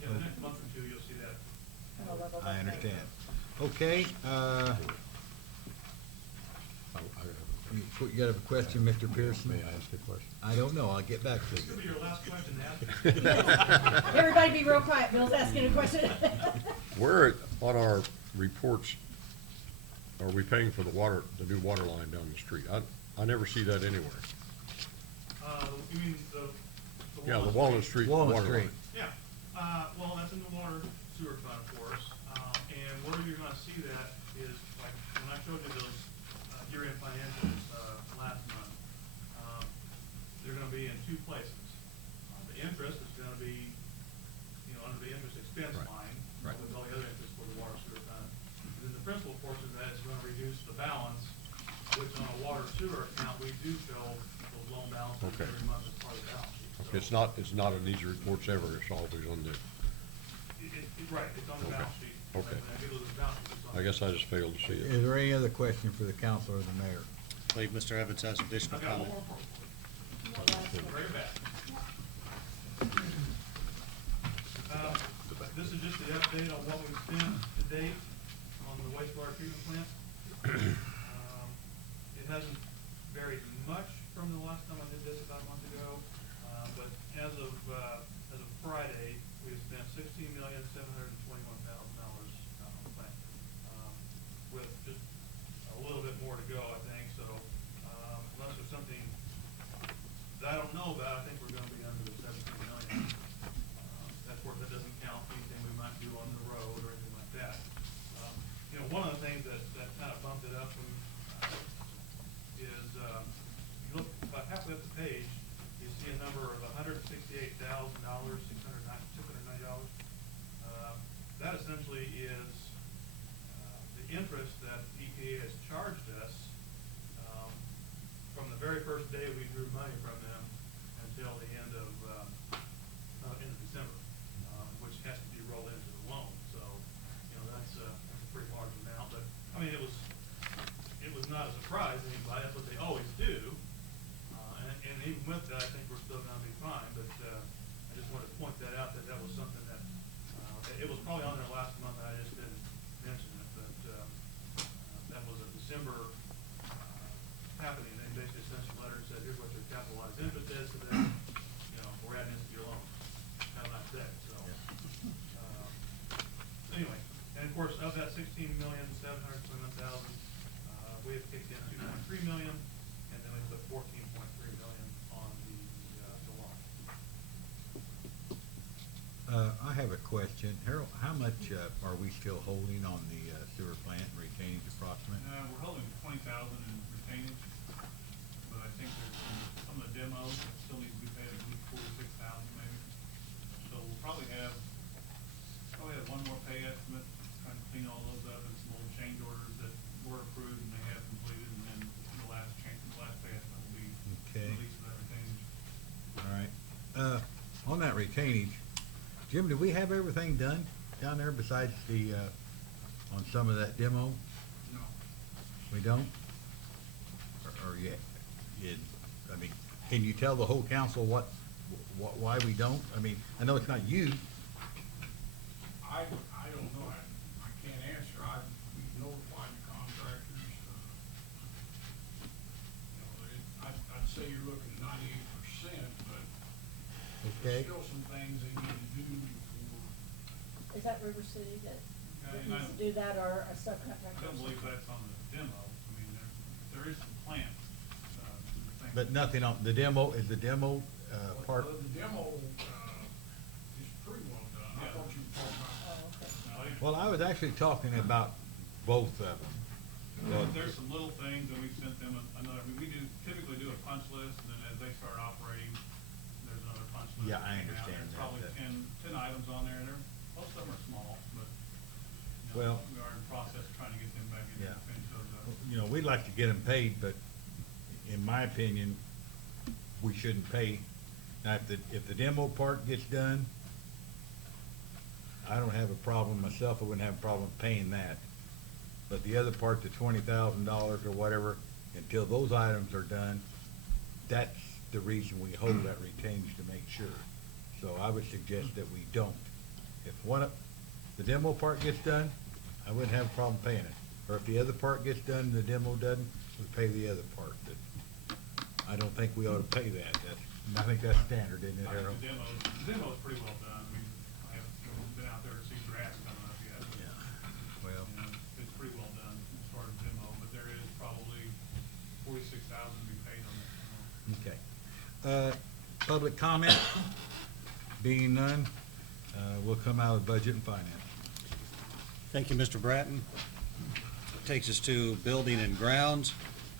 Yeah, the next month or two, you'll see that. Kind of level. I understand. Okay, you got a question, Mr. Pearson? May I ask a question? I don't know. I'll get back to This could be you. your last question to ask. Everybody be real quiet. Bill's asking a question. Where on our reports are we paying for the new water line down the street? I never see that anywhere. You mean the Yeah, the Walnut Street water Walnut line. Street. Yeah, well, that's in the water sewer fund, of course, and where you're gonna see that is, like, when I showed you those, year-end financials, last month, they're gonna be in 2 places. The interest is gonna be, you know, under the interest expense Right, line, right. with all the other interest for the water sewer fund. And then the principal portion of that is gonna reduce the balance, which on a water sewer account, we do show those loan balances Okay. every month as part of the balance sheet. So- It's not in these reports ever, it's always on the, Right, it's on the Okay. balance sheet. Okay. When I give you the balance sheet, it's on I the- guess I just failed to see it. Is there any other question for the council or the mayor? I believe Mr. Evans has additional I've got one comment. more for you. Right back. This is just the update on what we've spent to date on the wastewater treatment plant. It hasn't varied much from the last time I did this about a month ago, but as of Friday, we've spent $16,721,000 on the plant, with just a little bit more to go, I think, so, unless there's something that I don't know about, I think we're gonna be under the 17 million. That's where, that doesn't count anything we might do on the road or anything like that. You know, one of the things that kind of bumped it up from, is, you look about halfway up the page, you see a number of $168,000, $690. That essentially is, the interest that EPA has charged us, from the very first day we drew money from them until the end of December, which has to be rolled into the loan. So, you know, that's a pretty large amount, but, I mean, it was not a surprise to anybody. That's what they always do. And even with that, I think we're still gonna be fine, but, I just wanted to point that out, that was something that, it was probably on there last month, and I just didn't mention it, but, that was a December, happening. They basically sent us a letter and said, here's what your capitalized interest is, so then, you know, we're adding this to your loan. Have a nice day, so. Anyway, and of course, of that $16,721,000, we have kicked in $2.3 million, and then we put $14.3 million on the loan. I have a question. Harold, how much, are we still holding on the sewer plant and retainage approximate? We're holding 20,000 in retainage, but I think there's some of the demos that still need to be paid, at least 46,000 maybe. So we'll probably have one more pay estimate, trying to clean all those up, and some old change orders that were approved and they have completed, and then the last pay estimate will be Okay. released of that retainage. All right. On that retainage, Jim, do we have everything done down there besides the, on some of that demo? No. We don't? Or yeah, I mean, can you tell the whole council why we don't? I mean, I know it's not you. I don't know, I can't answer, we notified the contractors, I'd say you're looking at 98%, but Okay. there's still some things they need to do before. Is that River City that And needs to do that, or a subcontractor? I don't believe that's on the demo, I mean, there is some plans, things. But nothing on, the demo, is the demo, part? The demo, is pretty well done, I thought you were talking about. Oh, okay. Well, I was actually talking about both of them. There's some little things that we've sent them another, we typically do a punch list, and then as they start operating, there's another punch but, Yeah, I you know, understand there's that, probably that- 10 items on there, and most of them are small, but, you know, Well- we are in the process of trying to get them back in there Yeah. and finish those up. You know, we'd like to get them paid, but in my opinion, we shouldn't pay. Now, if the demo part gets done, I don't have a problem myself, I wouldn't have a problem paying that. But the other part, the $20,000 or whatever, until those items are done, that's the reason we hold that retainage to make sure. So I would suggest that we don't. If the demo part gets done, I wouldn't have a problem paying it. Or if the other part gets done and the demo doesn't, we pay the other part. But I don't think we ought to pay that. I think that's standard, isn't it, I Harold? think the demo's pretty well done. I mean, I haven't been out there to see grass coming up yet, but, Well, you know, it's pretty well done as far as demo, but there is probably 46,000 to be paid on that demo. okay. Public comment? Being none, we'll come out of budget and finance. Thank you, Mr. Bratton. Takes us to Building and Grounds,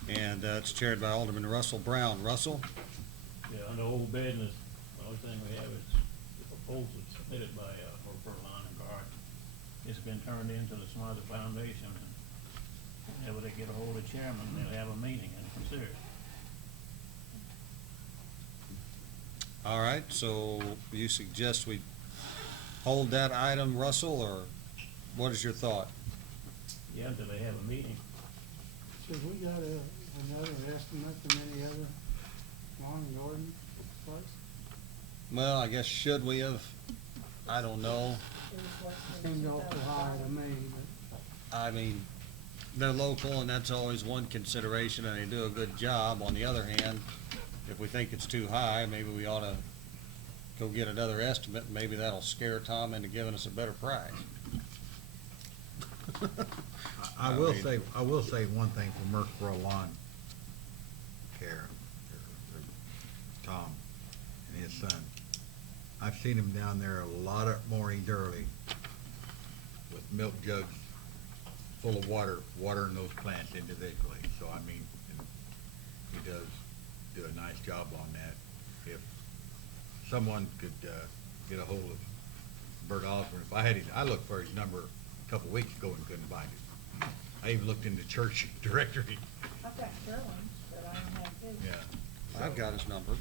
and it's chaired by Alderman Russell Brown. Russell? Yeah, under old business, the only thing we have is the proposal submitted by, for Line and Guard. It's been turned into the Smother Foundation, and whenever they get a hold of the chairman, they'll have a meeting and consider it. All right, so you suggest we hold that item, Russell, or what is your thought? Yeah, until they have a meeting. So we got another estimate from any other lawn and garden place? Well, I guess should we have? I don't know. It was less than Seemed awful high to me, but I mean, they're local, and that's always one consideration, and they do a good job. On the other hand, if we think it's too high, maybe we ought to go get another estimate, and maybe that'll scare Tom into giving us a better price. I will say one thing for Murfreesboro Lawn Care, or Tom and his son. I've seen him down there a lot of mornings early with milk jugs full of water, watering those plants individually. So I mean, he does do a nice job on that. If someone could, get a hold of Bert Osborne, if I looked for his number a couple of weeks ago and couldn't find it. I even looked in the church directory. I've got Sherwin's, but I don't have his. Yeah. I've got his number.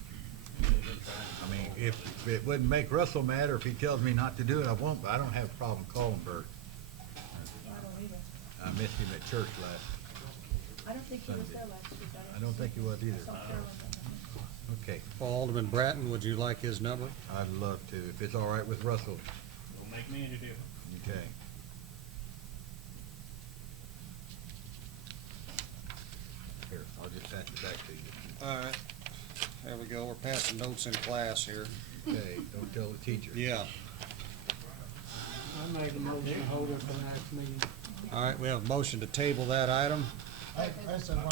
I mean, if it wouldn't make Russell mad, or if he tells me not to do it, I won't, but I don't have a problem calling Bert. I don't either. I missed him at church I don't think he was Sunday. there last week. I don't think he was either. I saw Sherwin's. Okay, Alderman Bratton, would you like his number? I'd love to, if it's all right with Russell. Don't make me any difference. Okay. Here, I'll just pass it back to you. All right. There we go. We're passing notes in class here. Okay, don't tell the teacher. Yeah. I made a motion to hold it for the next meeting. All right, we have a motion to table that item. I said one,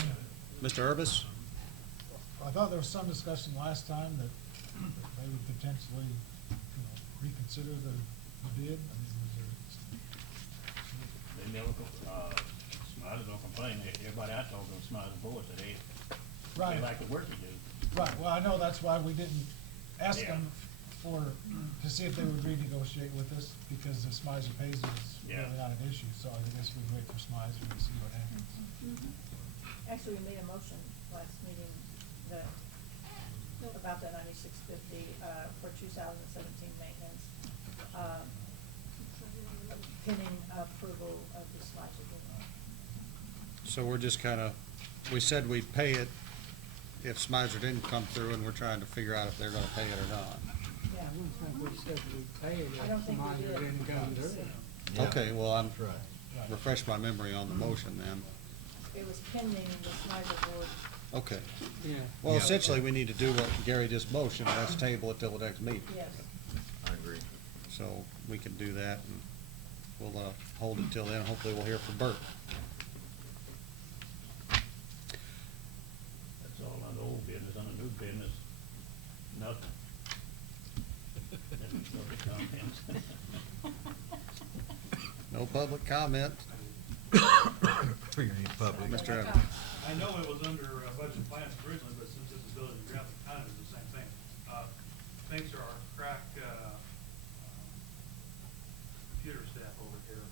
Mr. Urbis? I thought there was some discussion last time that they would potentially, reconsider the bid. I mean, was there, They never, Smiley's don't complain. Everybody I talked to, Smiley's board, said they Right. like the work you do. right, well, I know that's why we didn't ask Yeah. them to see if they would renegotiate with us, because the Smizer pays is Yeah. really not an issue, so I guess we'd wait for Smizer to see what happens. Actually, we made a motion last meeting that, about the 9650, for 2017 maintenance, pending approval of the slide agreement. So we're just kind of, we said we'd pay it if Smizer didn't come through, and we're trying to figure out if they're gonna pay it or not. Yeah. I wouldn't think we said we'd pay it I don't if think we Smizer did. didn't come through. Yeah. Okay, well, I'm, That's right. refresh my memory on the motion then. It was pending the Smizer board. Okay. Yeah. Well, Yeah. essentially, we need to do what Gary just motioned, and that's table it till the next meeting. Yes. I agree. So we can do that, and we'll, hold it till then. Hopefully, we'll hear from Bert. That's all on the old business. On the new business, nothing. Any public comments? No public comment. For your public. Mr. Evans. I know it was under budget plans originally, but since this is building and grounds, it kind of is the same thing. thanks to our crack, computer staff over here.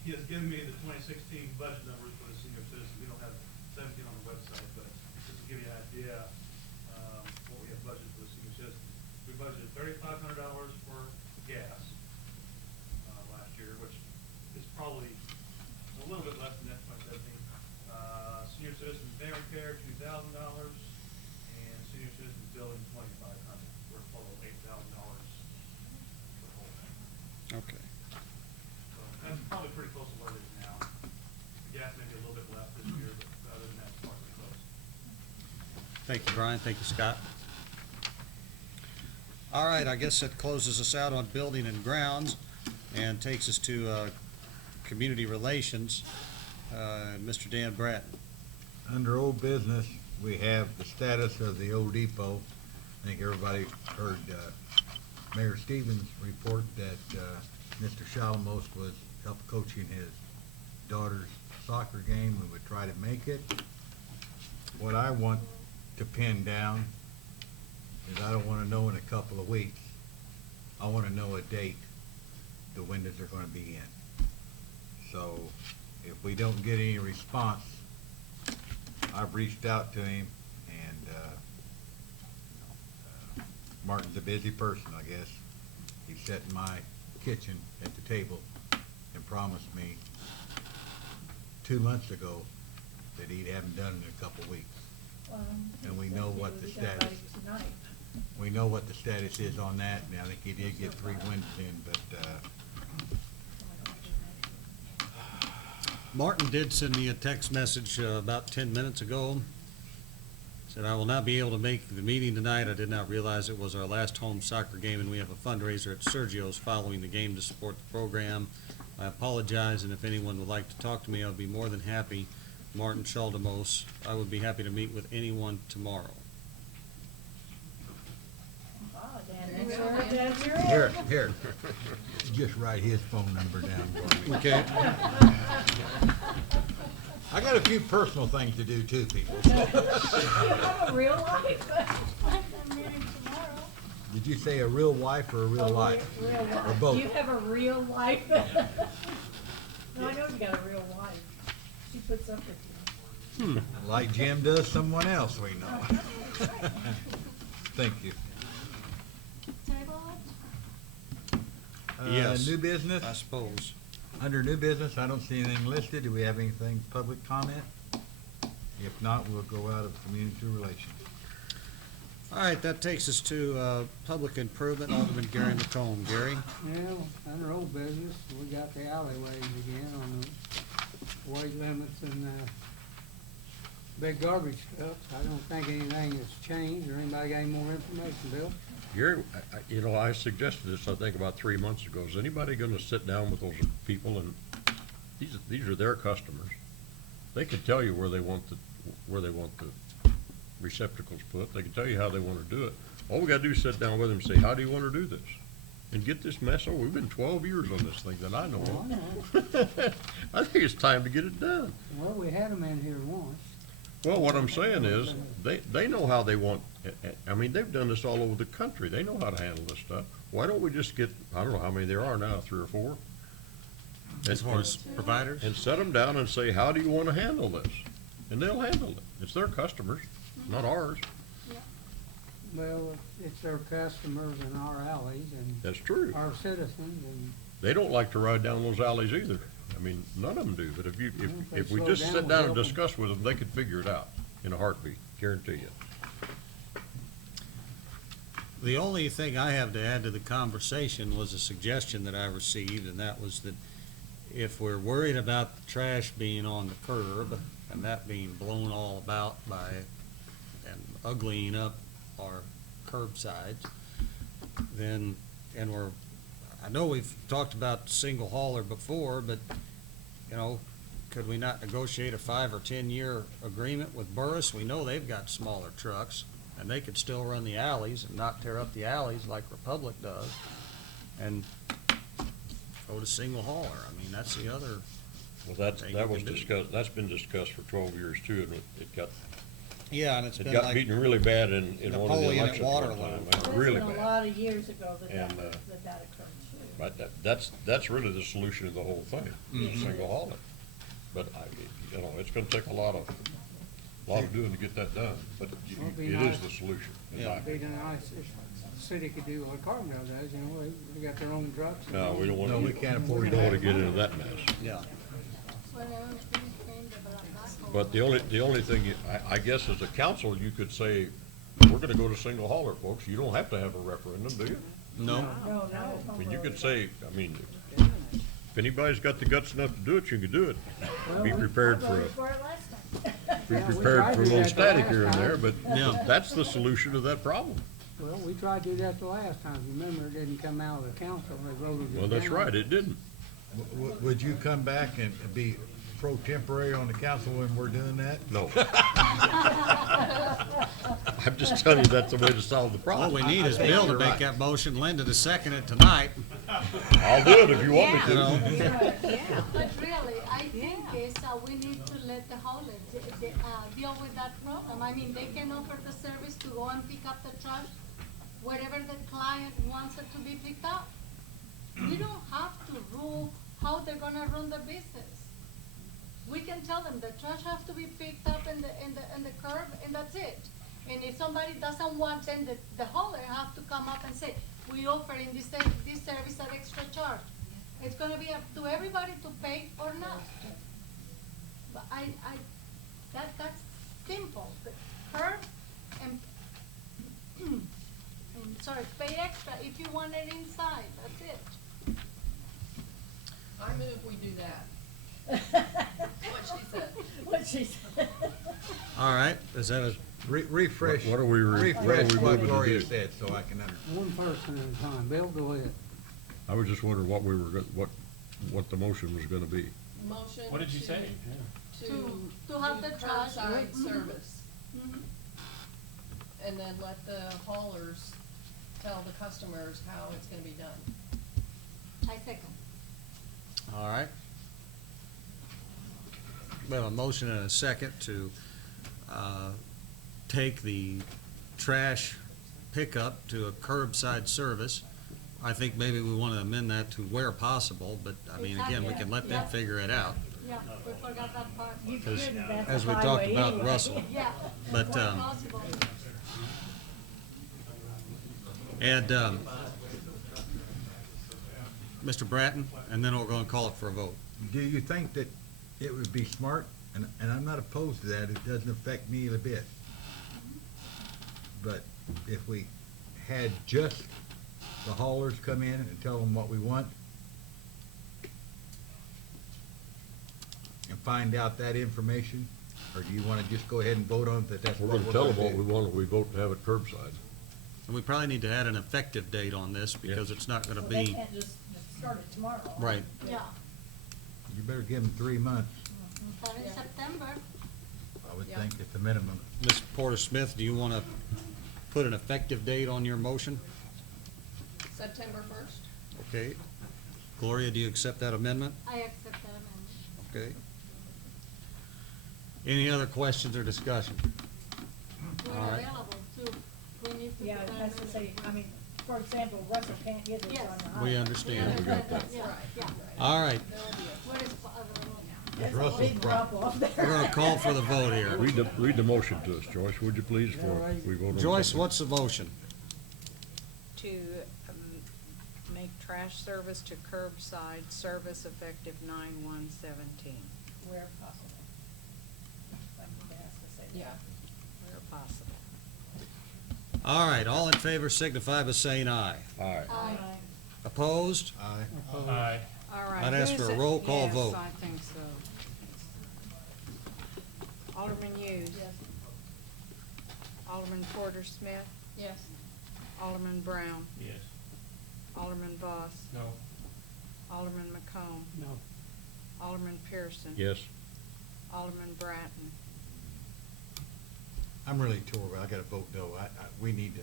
He has given me the 2016 budget numbers for the senior citizens. We don't have 17 on the website, but just to give you an idea, what we have budgeted for the senior citizens. We budgeted $3,500 for gas, last year, which is probably a little bit less than that 2017. Senior citizens van repair, $2,000, and senior citizens building, $2,500. We're a total of $8,000 for the whole thing. Okay. So that's probably pretty close to what it is now. Gas may be a little bit less this year, but other than that, it's probably close. Thank you, Brian. Thank you, Scott. All right, I guess that closes us out on building and grounds and takes us to community relations. Mr. Dan Bratton. Under old business, we have the status of the old depot. I think everybody heard Mayor Stevens report that Mr. Shalamos was help coaching his daughter's soccer game and would try to make it. What I want to pin down is I don't want to know in a couple of weeks. I want to know a date the windows are going to be in. So if we don't get any response, I've reached out to him, and Martin's a busy person, I guess. He sat in my kitchen at the table and promised me 2 months ago that he'd have them done in a couple of weeks. And we know what the status. We know what the status is on that, and I think he did get 3 windows in, but Martin did send me a text message about 10 minutes ago. Said, I will not be able to make the meeting tonight. I did not realize it was our last home soccer game, and we have a fundraiser at Sergio's following the game to support the program. I apologize, and if anyone would like to talk to me, I'll be more than happy. Martin Schaldemos. I would be happy to meet with anyone tomorrow. Here. Just write his phone number down for me. Okay. I got a few personal things to do too, people. You have a real life. I'm meeting tomorrow. Did you say a real wife or a real life? Real life. Or both? You have a real life. No, I know you got a real wife. She puts up with you. Like Jim does someone else we know. Thank you. Table it? Yes, New business? I suppose. Under new business, I don't see anything listed. Do we have anything public comment? If not, we'll go out of community relations. All right, that takes us to public improvement. Alderman Gary McComb. Gary? Well, under old business, we got the alleyways again on the weight limits and big garbage trucks. I don't think anything has changed, or anybody got any more information, Bill? Gary, I suggested this, I think, about 3 months ago. Is anybody gonna sit down with those people, and these are their customers? They can tell you where they want the receptacles put. They can tell you how they wanna do it. All we gotta do is sit down with them and say, how do you wanna do this? And get this mess over. We've been 12 years on this thing that I know of. I think it's time to get it done. Well, we had them in here once. Well, what I'm saying is, they know how they want, I mean, they've done this all over the country. They know how to handle this stuff. Why don't we just get, I don't know how many there are now, 3 or 4? As far as providers? And set them down and say, how do you want to handle this? And they'll handle it. It's their customers, not ours. Well, it's their customers in our alleys and That's true. our citizens, and They don't like to ride down those alleys either. I mean, none of them do, but if we just sit down and discuss with them, they could figure it out in a heartbeat, guarantee you. The only thing I have to add to the conversation was a suggestion that I received, and that was that if we're worried about the trash being on the curb and that being blown all about by and uglying up our curbsides, then, and I know we've talked about single hauler before, but, you know, could we not negotiate a 5 or 10 year agreement with Burris? We know they've got smaller trucks, and they could still run the alleys and not tear up the alleys like Republic does, and go to single hauler. I mean, that's the other. Well, that was discussed, that's been discussed for 12 years too, and it got Yeah, and it's It been got like beaten really bad in one of the Napoleon at elections one Waterloo. time, That's really been a bad. lot of years ago that And, that occurred too. But that's really the solution to the whole thing, Mhm. single hauler. But it's gonna take a lot of doing to get that done, but It'd be it nice. is the solution. in Yeah. my It'd be opinion. nice if the city could do what Carbondale does, you know, they got their own trucks. and No, we don't want No, to, we can't afford we don't want to that. get into that mess. Yeah. But the only thing, I guess as a council, you could say, we're gonna go to single hauler, folks. You don't have to have a referendum, do you? No? No, no. I mean, you could say, if anybody's got the guts enough to do it, you can do it. Be prepared I for voted for it last time. be Yeah, we prepared tried for a to do little that the static last here and time. there, but Yeah. that's the solution to that problem. Well, we tried to do that the last time, remember, it didn't come out of the council, they voted it down. Well, that's right, it didn't. Would you come back and be pro temporary on the council when we're doing that? No. I'm just telling you, that's the way to solve the All problem. we need is think Bill to you're make right. that motion, Linda to second it tonight. I'll do it if you want me You know? to. Yeah, but really, I think we need to let the haulers deal with that problem. I mean, they can offer the service to go and pick up the trash wherever the client wants it to be picked up. We don't have to rule how they're gonna run the business. We can tell them the trash has to be picked up in the curb, and that's it. And if somebody doesn't want, then the hauler have to come up and say, we offer in this service at extra charge. It's gonna be up to everybody to pay or not. But that's simple. The curb and, pay extra if you want it inside, that's it. I move we do that. What she said. What she said. All right, is that a, Refresh. What are we Refresh what moving to Gloria do? said, so I can understand. One person at a time, Bill, go ahead. I was just wondering what what the motion was gonna be. Motion What did you to- say? To have do the trash. curbside Mhm. service, Mhm. and then let the haulers tell the customers how it's gonna be done. I second. all right? We have a motion and a second to take the trash pickup to a curbside service. I think maybe we want to amend that to where possible, but I mean, again, we can let them figure it out. Yeah, we forgot that part. You As- could, that's a as we talked highway about anyway. Russell. Yeah, But, where um, possible. And Mr. Bratton, and then we're going to call it for a vote. Do you think that it would be smart, and I'm not opposed to that, it doesn't affect me a bit. But if we had just the haulers come in and tell them what we want, and find out that information, or do you wanna just go ahead and vote on that that's We're what gonna tell them do? what we want if we vote to have it curbside. And we probably need to add an effective date on this because it's not going to So they be, can't just start it tomorrow. right. Yeah, You better give them 3 months, but in September, I would Yeah. think at the minimum. Ms. Porter Smith, do you want to put an effective date on your motion? September 1st? Okay. Gloria, do you accept that amendment? I accept that amendment. Okay. Any other questions or discussion? We're All right. available too. We need to. Yeah, put that that's to say, amendment. I mean, for example, Russell can't get this Yes. on the highway. We understand. We got that. Yeah, yeah. All right. Where is, That's a Russell's big drop problem. off there. We're going to call for the vote here. Read the motion to us, Joyce, would you please, before we vote on Joyce, something? what's the motion? To make trash service to curbside service effective 9/1/17, Where possible. I think they have to say that. Yeah. where possible. All right, all in favor signify by saying aye. Aye. Aye. Opposed? Aye. Aye. All right. I'd ask who's for a it? roll call vote. Yes, I think so. Alderman Hughes. Yes. Alderman Porter Smith. Yes. Alderman Brown. Yes. Alderman Voss. No. Alderman McComb. No. Alderman Pearson. Yes. Alderman Bratton. I'm really torn, I gotta vote no. We need to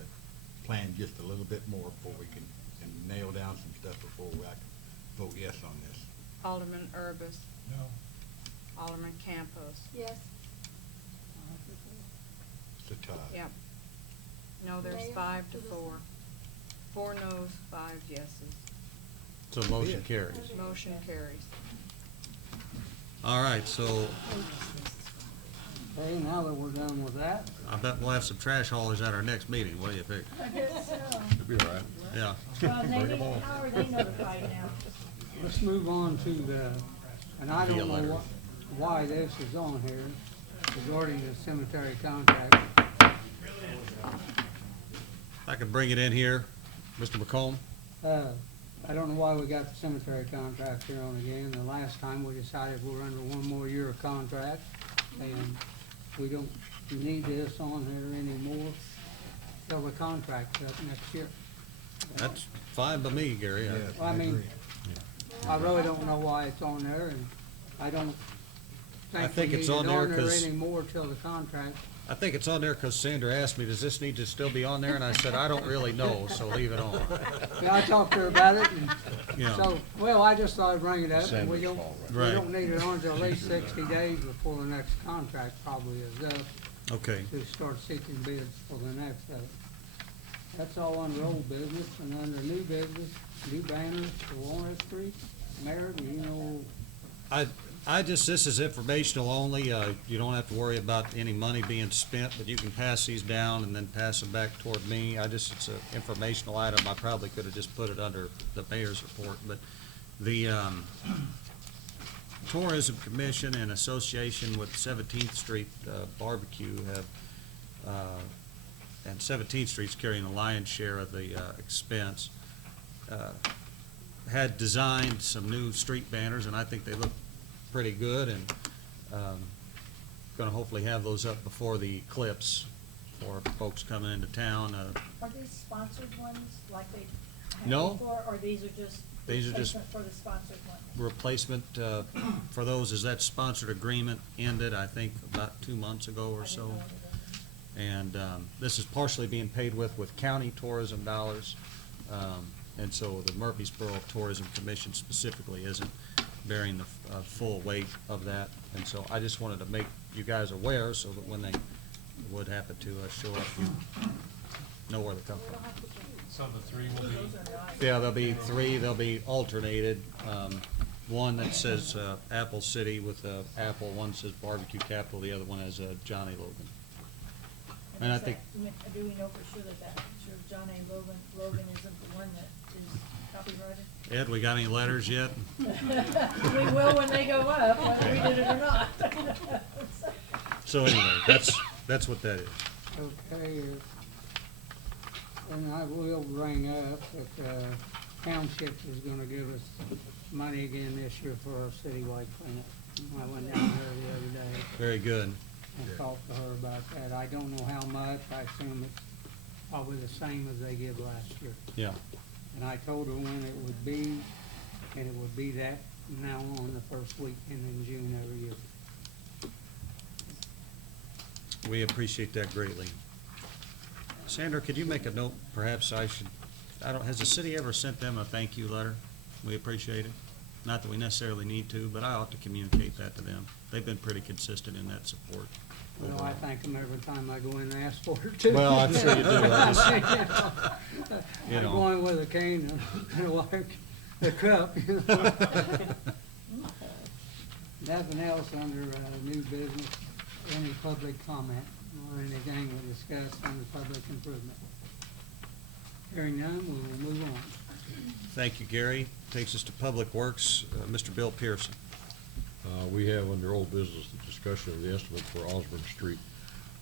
plan just a little bit more before we can, and nail down some stuff before I can vote yes on this. Alderman Urbis. No. Alderman Campos. Yes. Yep. No, there's Mayor, 5 to to the 4. 4 noes, 5 yeses. So motion carries. Motion carries. All right, so Okay, now that we're done with that, I bet we'll have some trash haulers at our next meeting. What do you think? I guess so. It'll be all right. Yeah. Well, they Bring 'em need, on. how are they notified now? let's move on to the, and I Via don't letter. know why this is on here regarding the cemetery contract. I could bring it in here, Mr. McComb. I don't know why we got the cemetery contract here on again. The last time we decided we're under one more year of contract, and we don't need this on here anymore till the contract's up next year. That's fine by me, Gary. Yes, Well, I mean, agree. I really don't know why it's on there, and I don't I think think we it's need it on there on there 'cause- anymore till the contract. I think it's on there because Sandra asked me, does this need to still be on there? And I said, I don't really know, so leave it on. Yeah, I talked to her about it, and Yeah. so, well, I just thought I'd bring it up, and we Sandra's don't, fault, we right? don't need it on till at least 60 days before the next contract probably is up, Okay. to start seeking bids for the next, that's all under old business, and under new business, new banners for Walnut Street. Mayor, do you know, This is informational only. You don't have to worry about any money being spent, but you can pass these down and then pass them back toward me. It's an informational item. I probably could have just put it under the mayor's report, but the, Tourism Commission in association with 17th Street Barbecue have, and 17th Street's carrying the lion's share of the expense, had designed some new street banners, and I think they look pretty good, and gonna hopefully have those up before the eclipse for folks coming into town. Are these sponsored ones like they had No. before, or these are just These are just- replacement for the sponsored ones? Replacement for those, as that sponsored agreement ended, I think, about 2 months ago or I didn't so. know what it was. And this is partially being paid with county tourism dollars. And so the Murfreesboro Tourism Commission specifically isn't bearing the full weight of that. And so I just wanted to make you guys aware so that when they would happen to show up, you know where they come from. So the 3 will be, Those are nice. Yeah, there'll be 3, they'll be alternated. One that says Apple City with Apple, one says Barbecue Capital, the other one has Johnny Logan. And I is think, that- do we know for sure that picture of John A. Logan isn't the one that is copyrighted? Ed, we got any letters yet? We will when they go up, whether we did it or not. So anyway, that's what that is. okay, and I will bring up that, township is gonna give us money again this year for our citywide cleanup. I went down there the other day Very good. and talked to her about that. I don't know how much, I assume it's probably the same as they did last year. Yeah. And I told her when it would be, and it would be that from now on, the first weekend in June every year. We appreciate that greatly. Sandra, could you make a note, perhaps has the city ever sent them a thank you letter? We appreciate it. Not that we necessarily need to, but I ought to communicate that to them. They've been pretty consistent in that support. Well, I overall. thank them every time I go in and ask for it too. Well, I'm sure you do. I just- you I'm know. going with a cane and a cup, you know. Nothing else under, new business, any public comment or anything we discussed under public improvement. Hearing none, we will move on. Thank you, Gary. Takes us to Public Works, Mr. Bill Pearson. We have under old business the discussion of the estimate for Osborne Street.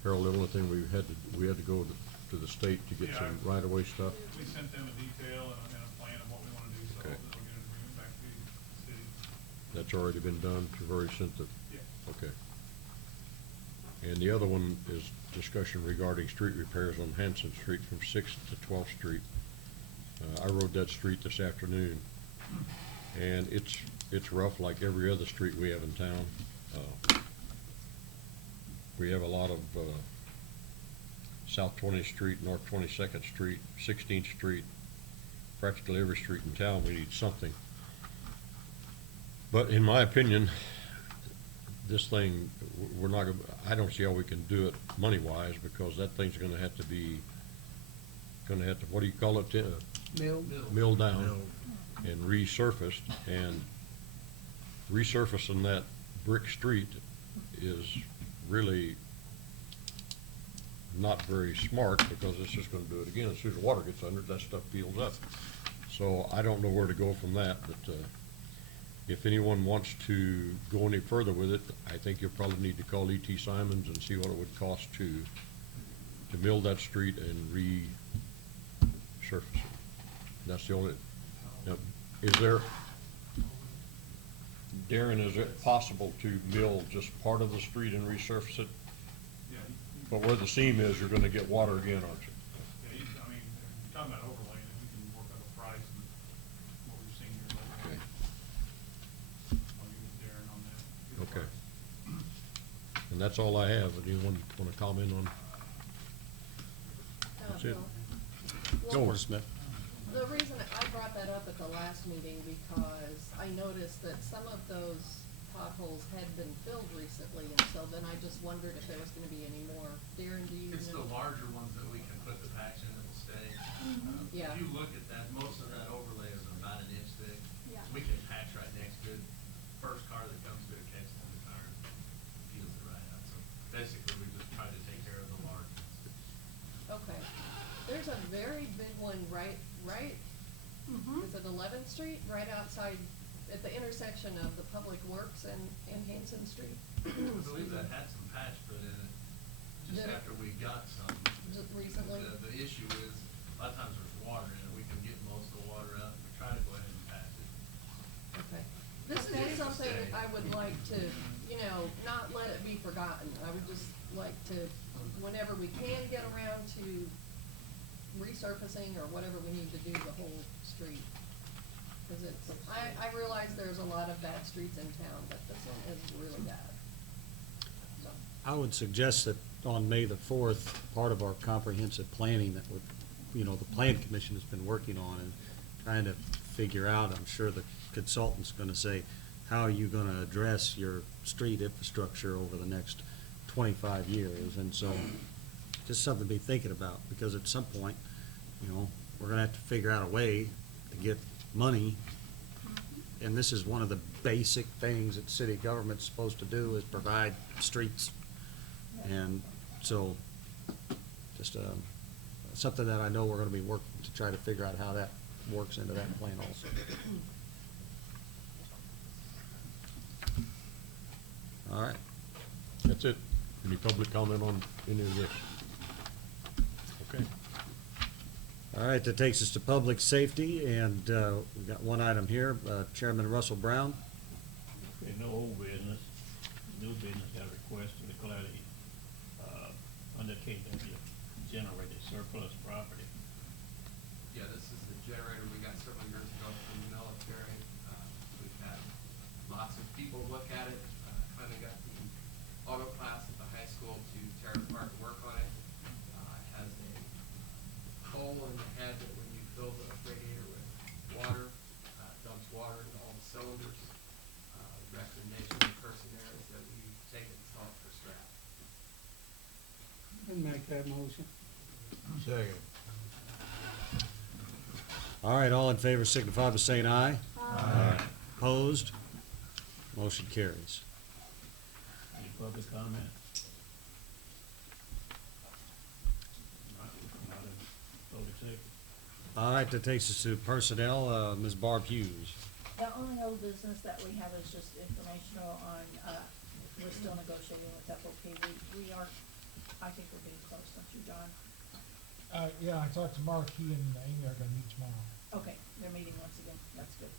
Harold, the only thing we had to go to the state to get Yeah, some right-of-way stuff. We sent them a detail and a plan of what we wanna do, so Okay. hopefully we'll get an agreement back to the city. That's already been done, you've already sent the, Yeah. okay. And the other one is discussion regarding street repairs on Hanson Street from 6th to 12th Street. I rode that street this afternoon, and it's rough like every other street we have in town. We have a lot of South 20th Street, North 22nd Street, 16th Street, practically every street in town, we need something. But in my opinion, this thing, we're not gonna, I don't see how we can do it money-wise, because that thing's gonna have to, what do you call it, milled down and resurfaced, and resurfacing that brick street is really not very smart, because it's just gonna do it again. As soon as the water gets under it, that stuff peels up. So I don't know where to go from that, but, if anyone wants to go any further with it, I think you'll probably need to call E.T. Simons and see what it would cost to mill that street and resurface it. That's the only, now, is there, Darren, is it possible to mill just part of the street and resurface it? Yeah, But where the seam is, you're gonna get water again, aren't you? yeah, I mean, you're talking about overlaying it, we can work out a price and what we've seen here lately. Okay. I'll get with Darren on that. Get a Okay. price. And that's all I have. Anyone wanna comment on? That's it. Go, Well, Smith. the reason I brought that up at the last meeting, because I noticed that some of those potholes had been filled recently, and so then I just wondered if there was gonna be any more. Darren, do you know? It's the larger ones that we can put the patch in that'll stay. Yeah. If you look at that, most of that overlay is about an inch thick. Yeah. We can patch right next to it. First car that comes through, catches on the tire, peels it right out. So basically, we just try to take care of the large ones. Okay. There's a very big one right, Mhm. is it 11th Street, right outside, at the intersection of the Public Works and Hanson Street? I believe that had some patch put in it, just Did it? after we got some. Just recently? The issue is, a lot of times there's water in it, we can get most of the water out, and we try to go ahead and patch it. Okay. This is just something I would like to, not let it be forgotten. I would just like to, whenever we can get around to resurfacing or whatever we need to do the whole street. Cause it's, I realize there's a lot of bad streets in town, but this one is really bad. So, I would suggest that on May the 4th, part of our comprehensive planning that would, the Plan Commission has been working on and trying to figure out, I'm sure the consultant's gonna say, how are you gonna address your street infrastructure over the next 25 years? And so, just something to be thinking about, because at some point, we're gonna have to figure out a way to get money. And this is one of the basic things that city government's supposed to do, is provide streets. And so, just something that I know we're gonna be working to try to figure out how that works into that plan also. All right. That's it. Any public comment on any of this? Okay. All right, that takes us to public safety, and we've got one item here, Chairman Russell Brown. Okay, no old business. New business got a request to declare the, under KW generated surplus property. Yeah, this is the generator we got several years ago from the military. We've had lots of people look at it, finally got the auto class at the high school to tear it apart and work on it. It has a hole in the head that when you fill the radiator with water, dumps water into all the cylinders. Recommendation of the person there is that we take it and sell it for scrap. I'll make that motion. Second. All right, all in favor signify by saying aye. Aye. Opposed? Motion carries. Any public comment? Not in public safety. All right, that takes us to personnel, Ms. Barb Hughes. The only old business that we have is just informational on, we're still negotiating with FOP. We are, I think we're getting close, don't you, John? Yeah, I talked to Mark, he and Amy are gonna meet tomorrow. Okay, they're meeting once again, that's good.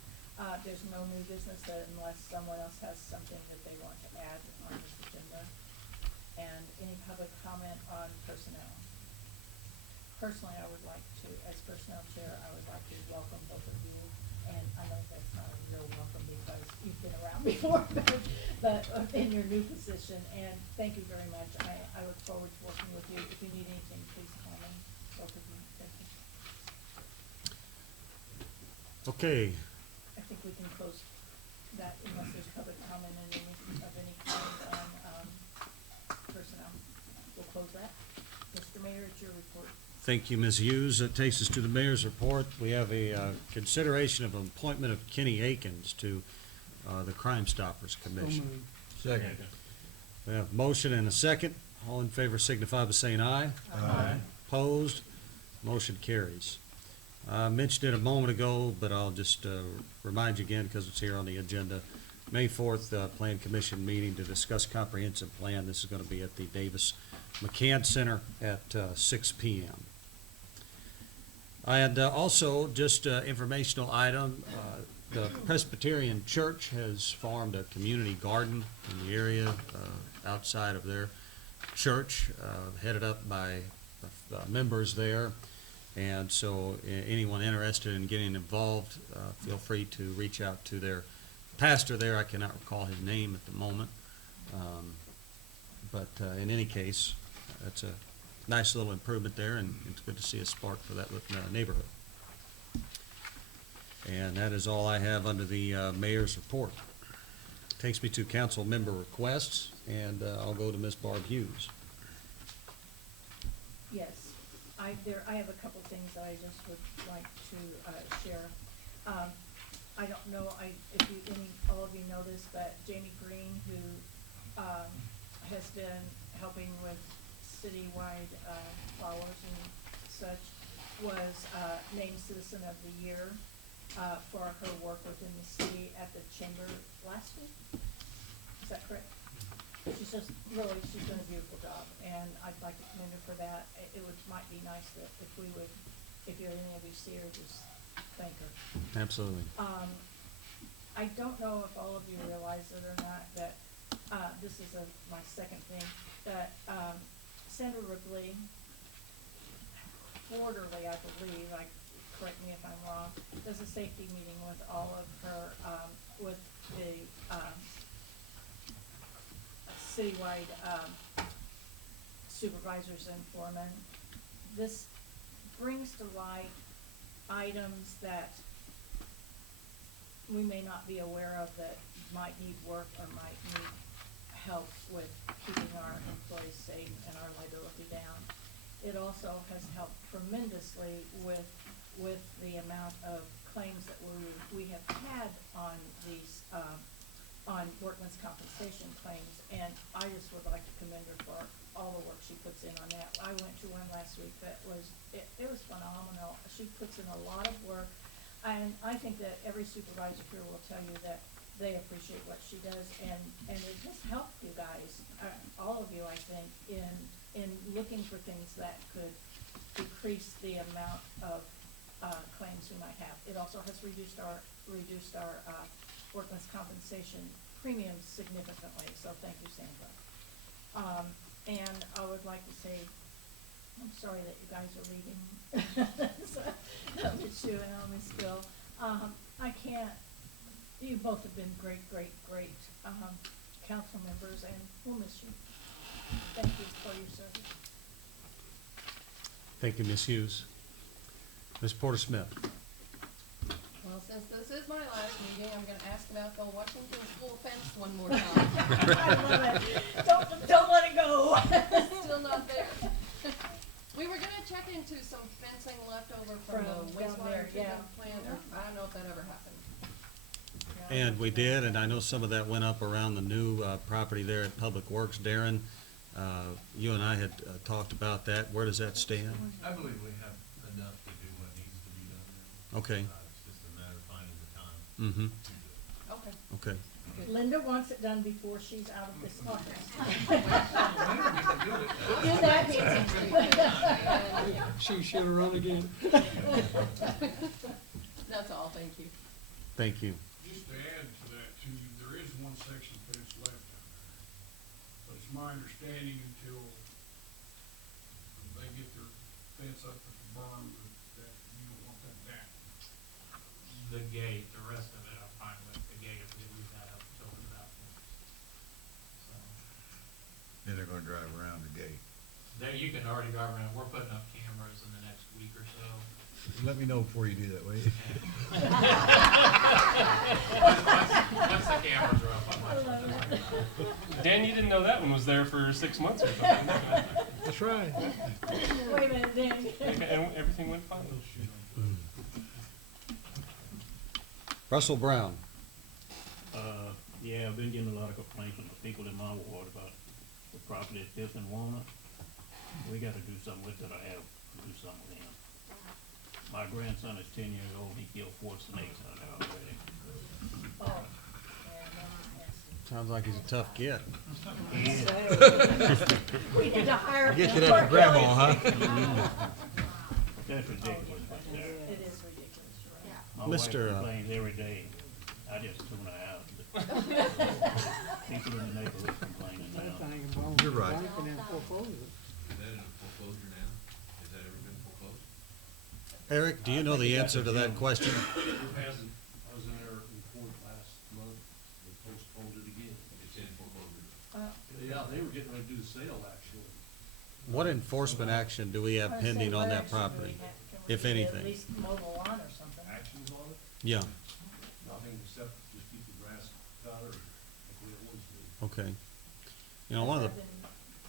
There's no new business unless someone else has something that they want to add on this agenda. And any public comment on personnel? Personally, I would like to, as personnel chair, I would like to welcome both of you. And I know that's not a real welcome because you've been around before, but in your new position. And thank you very much. I look forward to working with you. If you need anything, please call me, both of you. Thank you. Okay, I think we can close that unless there's public comment and any, of any kind. close that. Mr. Mayor, it's your report. Thank you, Ms. Hughes. That takes us to the mayor's report. We have a consideration of appointment of Kenny Akins to the Crime Stoppers Commission. Second. We have motion and a second. All in favor signify by saying aye. Aye. Opposed? Motion carries. I mentioned it a moment ago, but I'll just remind you again because it's here on the agenda. May 4th, Plan Commission meeting to discuss comprehensive plan. This is going to be at the Davis McCann Center at 6 p.m. And also, just informational item, the Presbyterian Church has formed a community garden in the area outside of their church, headed up by members there. And so anyone interested in getting involved, feel free to reach out to their pastor there. I cannot recall his name at the moment. But in any case, that's a nice little improvement there, and it's good to see a spark for that neighborhood. And that is all I have under the mayor's report. Takes me to council member requests, and I'll go to Ms. Barb Hughes. Yes, I have a couple things that I just would like to share. I don't know if all of you know this, but Jamie Green, who has been helping with citywide flowers and such, was named Citizen of the Year for her work within the city at the chamber last week. Is that correct? She's done a beautiful job, and I'd like to commend her for that. Might be nice that if any of you see her, just thank her. Absolutely. I don't know if all of you realize it or not, but this is my second thing, that Sandra Ripley, quarterly, I believe, correct me if I'm wrong, does a safety meeting with all of her, with the citywide supervisors and foremen. This brings to light items that we may not be aware of that might need work or might need help with keeping our employees safe and our liability down. It also has helped tremendously with the amount of claims that we have had on these on workman's compensation claims, and I just would like to commend her for all the work she puts in on that. I went to one last week that was phenomenal. She puts in a lot of work, and I think that every supervisor here will tell you that they appreciate what she does, and it just helped you guys, all of you, I think, in looking for things that could decrease the amount of claims we might have. It also has reduced our workman's compensation premiums significantly, so thank you, Sandra. And I would like to say, I'm sorry that you guys are leaving. So, Ms. Sue and Ms. Bill. You both have been great council members, and we'll miss you. Thank you for your service. Thank you, Ms. Hughes. Ms. Porter Smith. Well, since this is my last meeting, I'm gonna ask about the Washington School fence one more time. I love it. Don't let it go. Still not there. We were gonna check into some fencing left over from the wastewater treatment plant, or I don't know if that ever happened. And we did, and I know some of that went up around the new property there at Public Works. Darren, you and I had talked about that. Where does that stand? I believe we have enough to do what needs to be done there. Okay. It's just a matter of finding the time Mm-hmm. to do it. Okay. Okay. Linda wants it done before she's out of this office. Do that, Nancy. She should have run again. That's all, thank you. Thank you. Just to add to that too, there is one section of fence left down there. But it's my understanding until they get their fence up at the berm, that you don't want that down. The gate, the rest of it, I'm fine with. The gate, if we leave that up, it's open up. So, Then they're gonna drive around the gate. there, you can already go around, we're putting up cameras in the next week or so. Let me know before you do that, will you? Once the cameras are up, I'm like. Dan, you didn't know that one was there for 6 months or something? That's right. Wait a minute, Dan. And everything went fine. Russell Brown. Yeah, I've been getting a lot of complaints from the people in my ward about the property at Fifth and Walnut. We gotta do something with it, I have to do something with him. My grandson is 10 years old, he killed 4 snakes out there already. Oh, yeah, Sounds like he's a tough kid. we need to hire I guess him you'd have for your grandma, killing huh? snakes. That's ridiculous, but there. It is ridiculous, you're right. My wife Mr. complains every day, I just tune her out. People in the neighborhood complaining That now. thing belongs to You're the right. bank and then foreclose it. Is that in a foreclosure now? Has that ever been foreclosed? Eric, do you know the answer to that question? It hasn't, I was in there in court last month, they postponed it again. It's in foreclosure. Yeah, they were getting ready to do the sale, actually. What enforcement action do we have I was gonna say, pending on what that action do we property, have? Can if we anything? At least mow the lawn or something. Actions on it, Yeah, nothing except just keep the grass cut or like we always do. okay. You know, one of the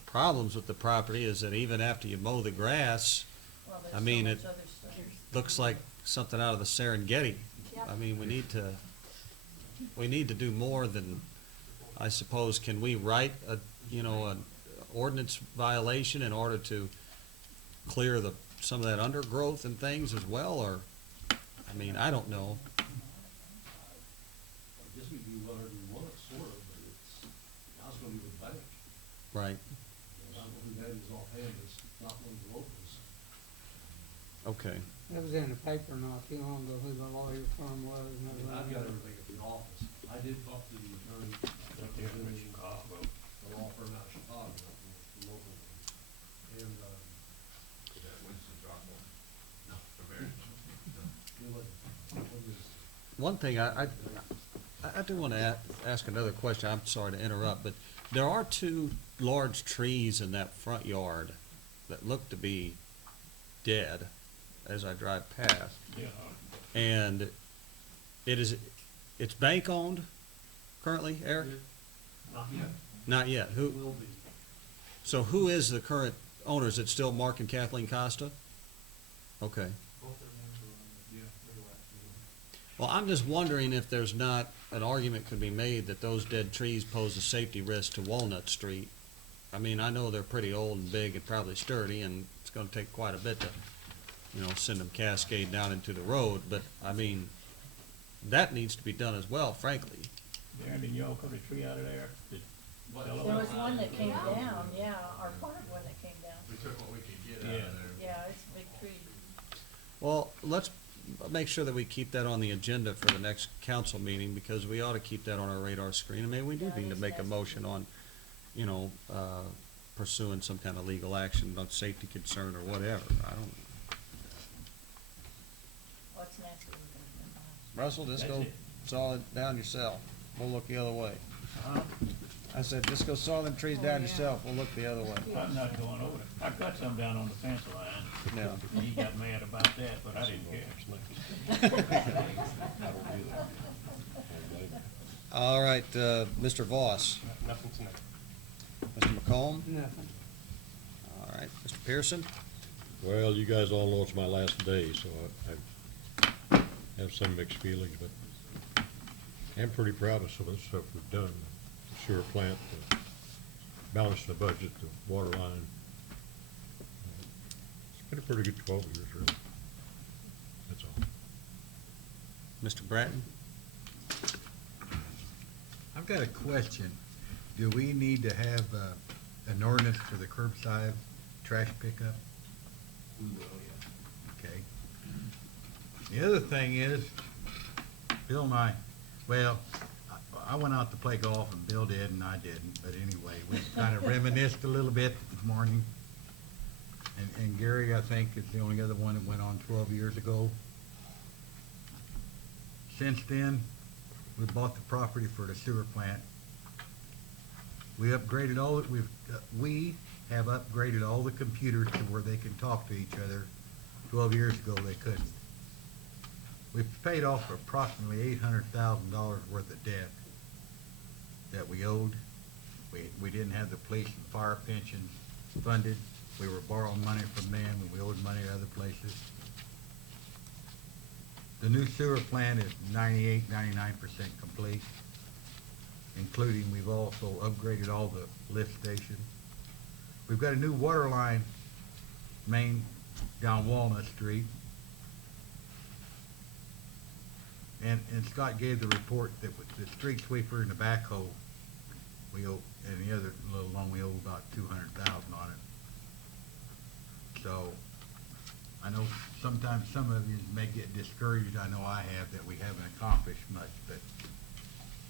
problems with the property is that even after you mow the grass, Well, there's I so mean, much it other stuff. looks like something out of the Serengeti. I mean, we need to do more than, I suppose, can we write an ordinance violation in order to clear some of that undergrowth and things as well, or, I mean, I don't know. I guess we can do whatever we want, sort of, but it's, now it's gonna be with the bank. Right, I don't know who that is offhand, but it's not one of the locals. okay. That was in the paper not too long ago, who the lawyer firm was and I mean, I've everything. got everything at the office. I did talk to the attorney, Up there in Chicago. the law firm out of Chicago, the local one. And, is that Winston Chocolate? No, it was, One thing, I do want to ask another question. I'm sorry to interrupt, but there are 2 large trees in that front yard that look to be dead as I drive past. Yeah, And it's bank owned currently, Eric? not yet, Not yet. will be. So who is the current owner? Is it still Mark and Kathleen Costa? Okay. Yeah, they're right. Well, I'm just wondering if there's not an argument could be made that those dead trees pose a safety risk to Walnut Street. I mean, I know they're pretty old and big and probably sturdy, and it's gonna take quite a bit to, send them cascade down into the road, but, I mean, that needs to be done as well, frankly. Darren, did y'all cut a tree out of there? Did What? fellow- There was one that came down, yeah, our part one that came down. We took what we could get out of there. Yeah, it's a big tree. Well, let's make sure that we keep that on the agenda for the next council meeting, because we ought to keep that on our radar screen, and maybe we do Yeah, need to it's make a necessary. motion on, pursuing some kind of legal action on safety concern or whatever, I don't. What's next? We're gonna- Russell, just That's go it. saw it down yourself, we'll look the other way. Huh? I said, just go saw them trees down yourself, we'll look the other way. I'm not going over there. I cut some down on the fence line. Yeah. He got mad about that, but I didn't care. All right, Mr. Voss, Nothing tonight. Mr. McComb, Nothing. all right, Mr. Pearson, Well, you guys all know it's my last day, so I have some mixed feelings, but I'm pretty proud of some of the stuff we've done. The sewer plant, the balance the budget, the water line. It's been a pretty good 12 years, really. That's all. Mr. Bratton. I've got a question. Do we need to have, an ordinance for the curbside trash pickup? We will, yeah. Okay. The other thing is, Bill and I, well, I went out to play golf and Bill did and I didn't, but anyway, we kind of reminisced a little bit this morning. And Gary, I think, is the only other one that went on 12 years ago. Since then, we bought the property for the sewer plant. We upgraded we have upgraded all the computers to where they can talk to each other. 12 years ago, they couldn't. We've paid off approximately $800,000 worth of debt that we owed. We didn't have the police and fire pensions funded. We were borrowing money from them, and we owed money to other places. The new sewer plant is 98, 99% complete, including we've also upgraded all the lift stations. We've got a new water line main down Walnut Street. And Scott gave the report that with the street sweeper and the backhoe, we owe, and the other little loan, we owe about 200,000 on it. So, I know sometimes some of you may get discouraged, I know I have, that we haven't accomplished much, but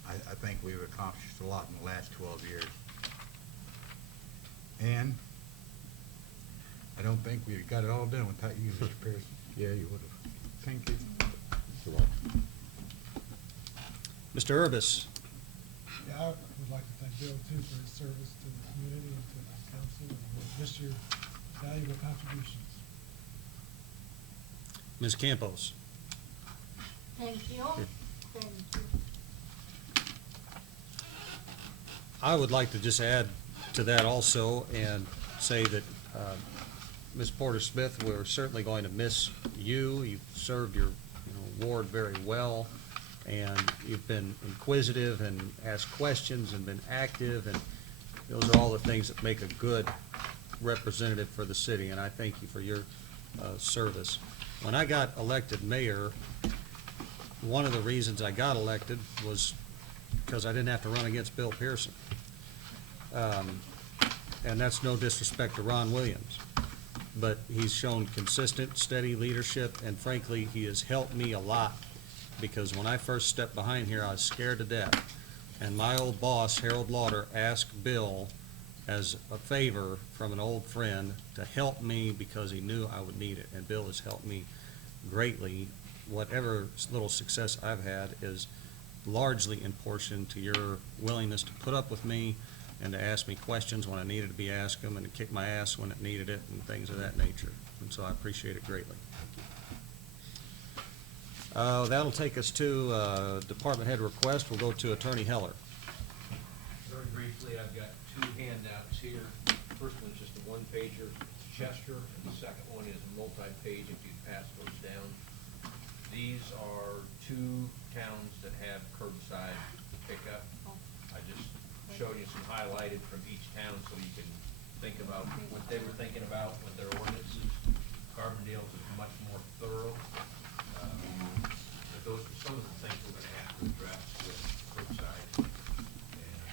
I think we've accomplished a lot in the last 12 years. And I don't think we got it all done without you, Mr. Pearson. Yeah, you would have. Thank you. You're welcome. Mr. Urbis. Yeah, I would like to thank Bill too for his service to the community and to the council, and just your valuable contributions. Ms. Campos. Thank you, thank you. I would like to just add to that also and say that, Ms. Porter Smith, we're certainly going to miss you. You've served your ward very well, and you've been inquisitive and asked questions and been active, and those are all the things that make a good representative for the city, and I thank you for your service. When I got elected mayor, one of the reasons I got elected was because I didn't have to run against Bill Pearson. And that's no disrespect to Ron Williams, but he's shown consistent, steady leadership, and frankly, he has helped me a lot, because when I first stepped behind here, I was scared to death. And my old boss, Harold Lauder, asked Bill as a favor from an old friend to help me because he knew I would need it, and Bill has helped me greatly. Whatever little success I've had is largely in portion to your willingness to put up with me and to ask me questions when I needed to be asked them, and to kick my ass when it needed it, and things of that nature. And so I appreciate it greatly. That'll take us to department head request. We'll go to Attorney Heller. Very briefly, I've got two handouts here. First one's just a one-pager, it's Chester, and the second one is a multi-page if you pass those down. These are two towns that have curbside pickup. I just showed you some highlighted from each town so you can think about what they were thinking about with their ordinances. Carbondale's is much more thorough. But those are some of the things we're gonna have to address with curbside. And I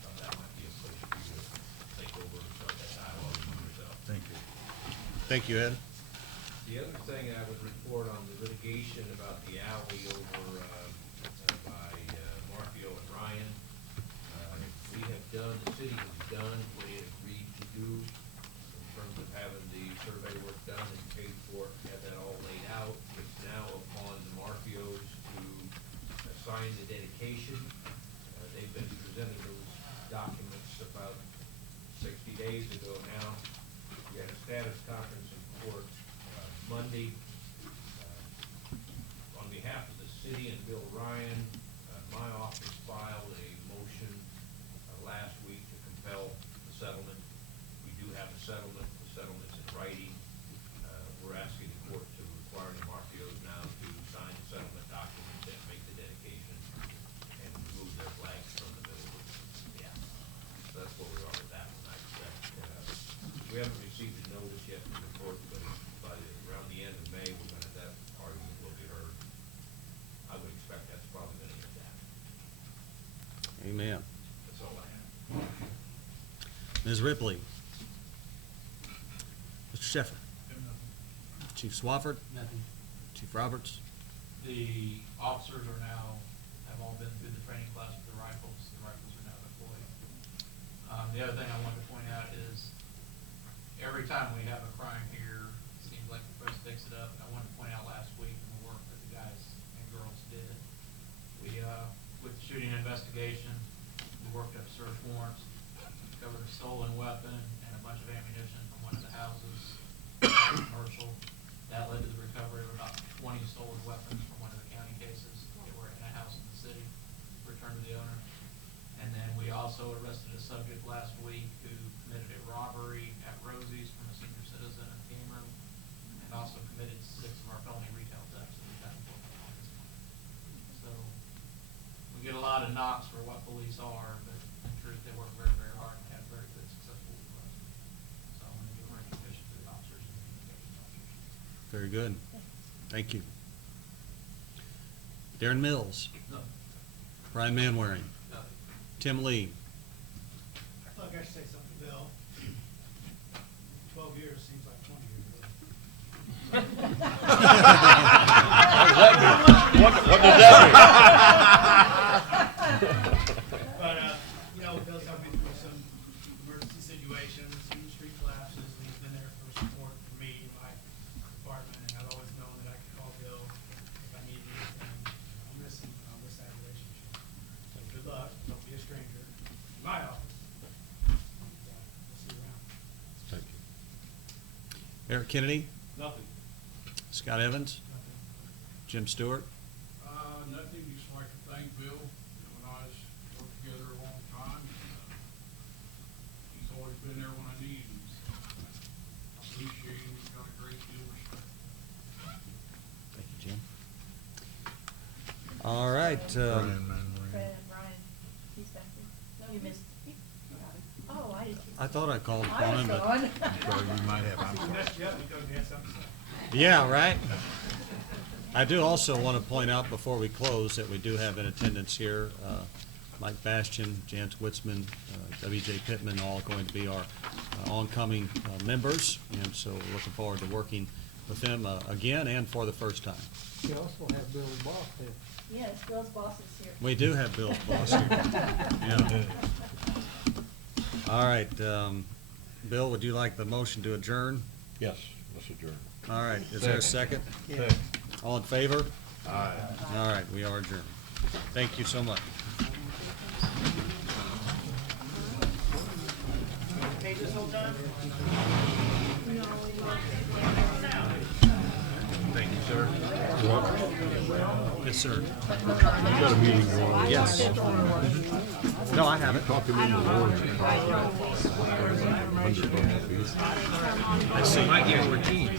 thought that might be a place for you to think over and start that dialogue with yourself. Thank you. Thank you, Ed. The other thing I would report on the litigation about the alley over by Marfio and Ryan. We have done, the city has done what it agreed to do in terms of having the survey work done and paid for it, have that all laid out. It's now upon the Marfios to assign the dedication. They've been presented those documents about 60 days ago now. We had a status conference in court Monday. On behalf of the city and Bill Ryan, my office filed a motion last week to compel the settlement. We do have a settlement. The settlement's in writing. We're asking the court to require the Marfios now to sign the settlement documents and make the dedication and remove their flags from the middle of the alley. So that's what we are with that one. I expect, we haven't received a notice yet from the court, but around the end of May, that argument will be heard. I would expect that's probably gonna get that. Amen. That's all I have. Ms. Ripley. Mr. Sheffer. Chief Swafford. Nothing. Chief Roberts. The officers have all been through the training class for the rifles. The rifles are now deployed. The other thing I wanted to point out is every time we have a crime here, it seems like the press picks it up. I wanted to point out last week the work that the guys and girls did. We, with the shooting investigation, we worked up search warrants, discovered a stolen weapon and a bunch of ammunition from one of the houses, commercial. That led to the recovery of about 20 stolen weapons from one of the county cases. They were in a house in the city, returned to the owner. And then we also arrested a subject last week who committed a robbery at Rosie's from a senior citizen. knocks for what police are, but in truth, they work very, very hard and have very good, successful, so I want to give a recognition to the officers and the communications officers. Very good. Thank you. Darren Mills. No. Brian Manwaring. No. Tim Lee. I thought I should say something, Bill. 12 years seems like 20 years. What does that mean? But, you know, Bill's helped me through some emergency situations, some street collapses, and he's been there for support for me and my department, and I've always known that I could call Bill if I needed anything. I'll miss him, and I'll miss that relationship. So good luck, don't be a stranger in my office. And, we'll see you around. Thank you. Eric Kennedy. Nothing. Scott Evans. Jim Stewart. Nothing, just like to thank Bill. Bill and I has worked together a long time. He's always been there when I need him. So I appreciate him. He's got a great deal of respect. Thank you, Jim. All right. Brian, he's back there. No, you missed. Oh, I did. I thought I called I on was him, but gone. So you might have, I'm sorry. Messed you up because we had something to say. yeah, right. I do also want to point out before we close that we do have in attendance here Mike Bastian, Jan Witzman, W.J. Pittman, all going to be our oncoming members, and so we're looking forward to working with them again and for the first time. You also have Billy Boss there. Yes, Bill's boss is here. We do have Bill's boss here. Yeah. All right, Bill, would you like the motion to adjourn? Yes, let's adjourn. All right, is there a second? Yeah. All in favor? Aye. All right, we are adjourned. Thank you so much. Thank you, sir. Yes, sir. You got a meeting going on? Yes. No, I haven't. Talk to me in the morning. $100 a piece. I see. Might get a routine.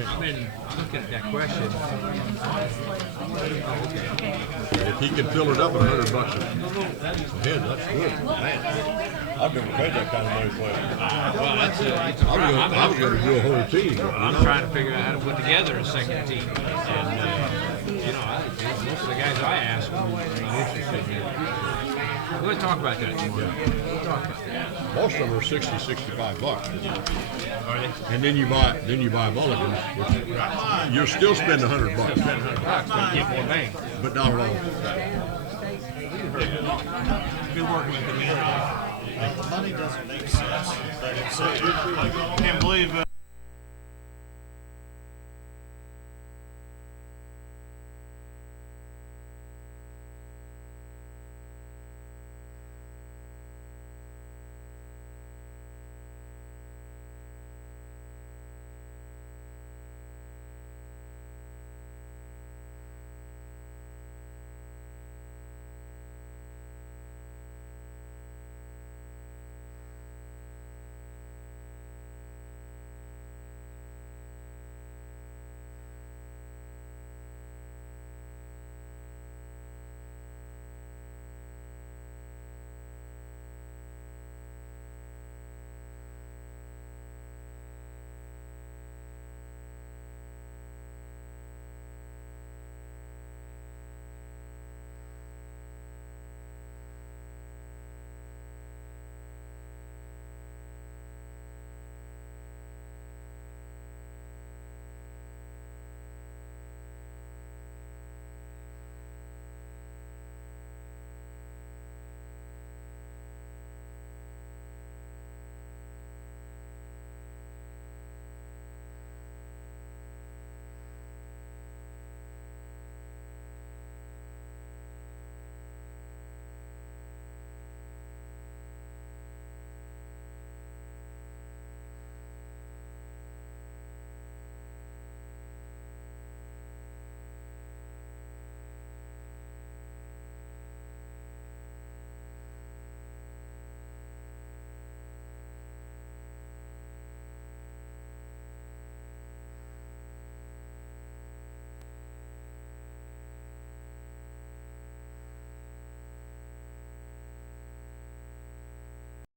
I've been looking at that question. If he can fill it up at $100 a head, that's good. Man, I've never paid that kind of money for it. Well, that's I was gonna do a whole team. I'm trying to figure out how to put together a second team. And, you know, most of the guys I ask are interested in it. We'll talk about that tomorrow. We'll talk about that. Most of them are $60, $65. Are they? And then you buy mulligans, which you're still spending $100. Spend $100, but you get more bang. But not all. Been working with the man. The money doesn't make sense, but it's. Can't believe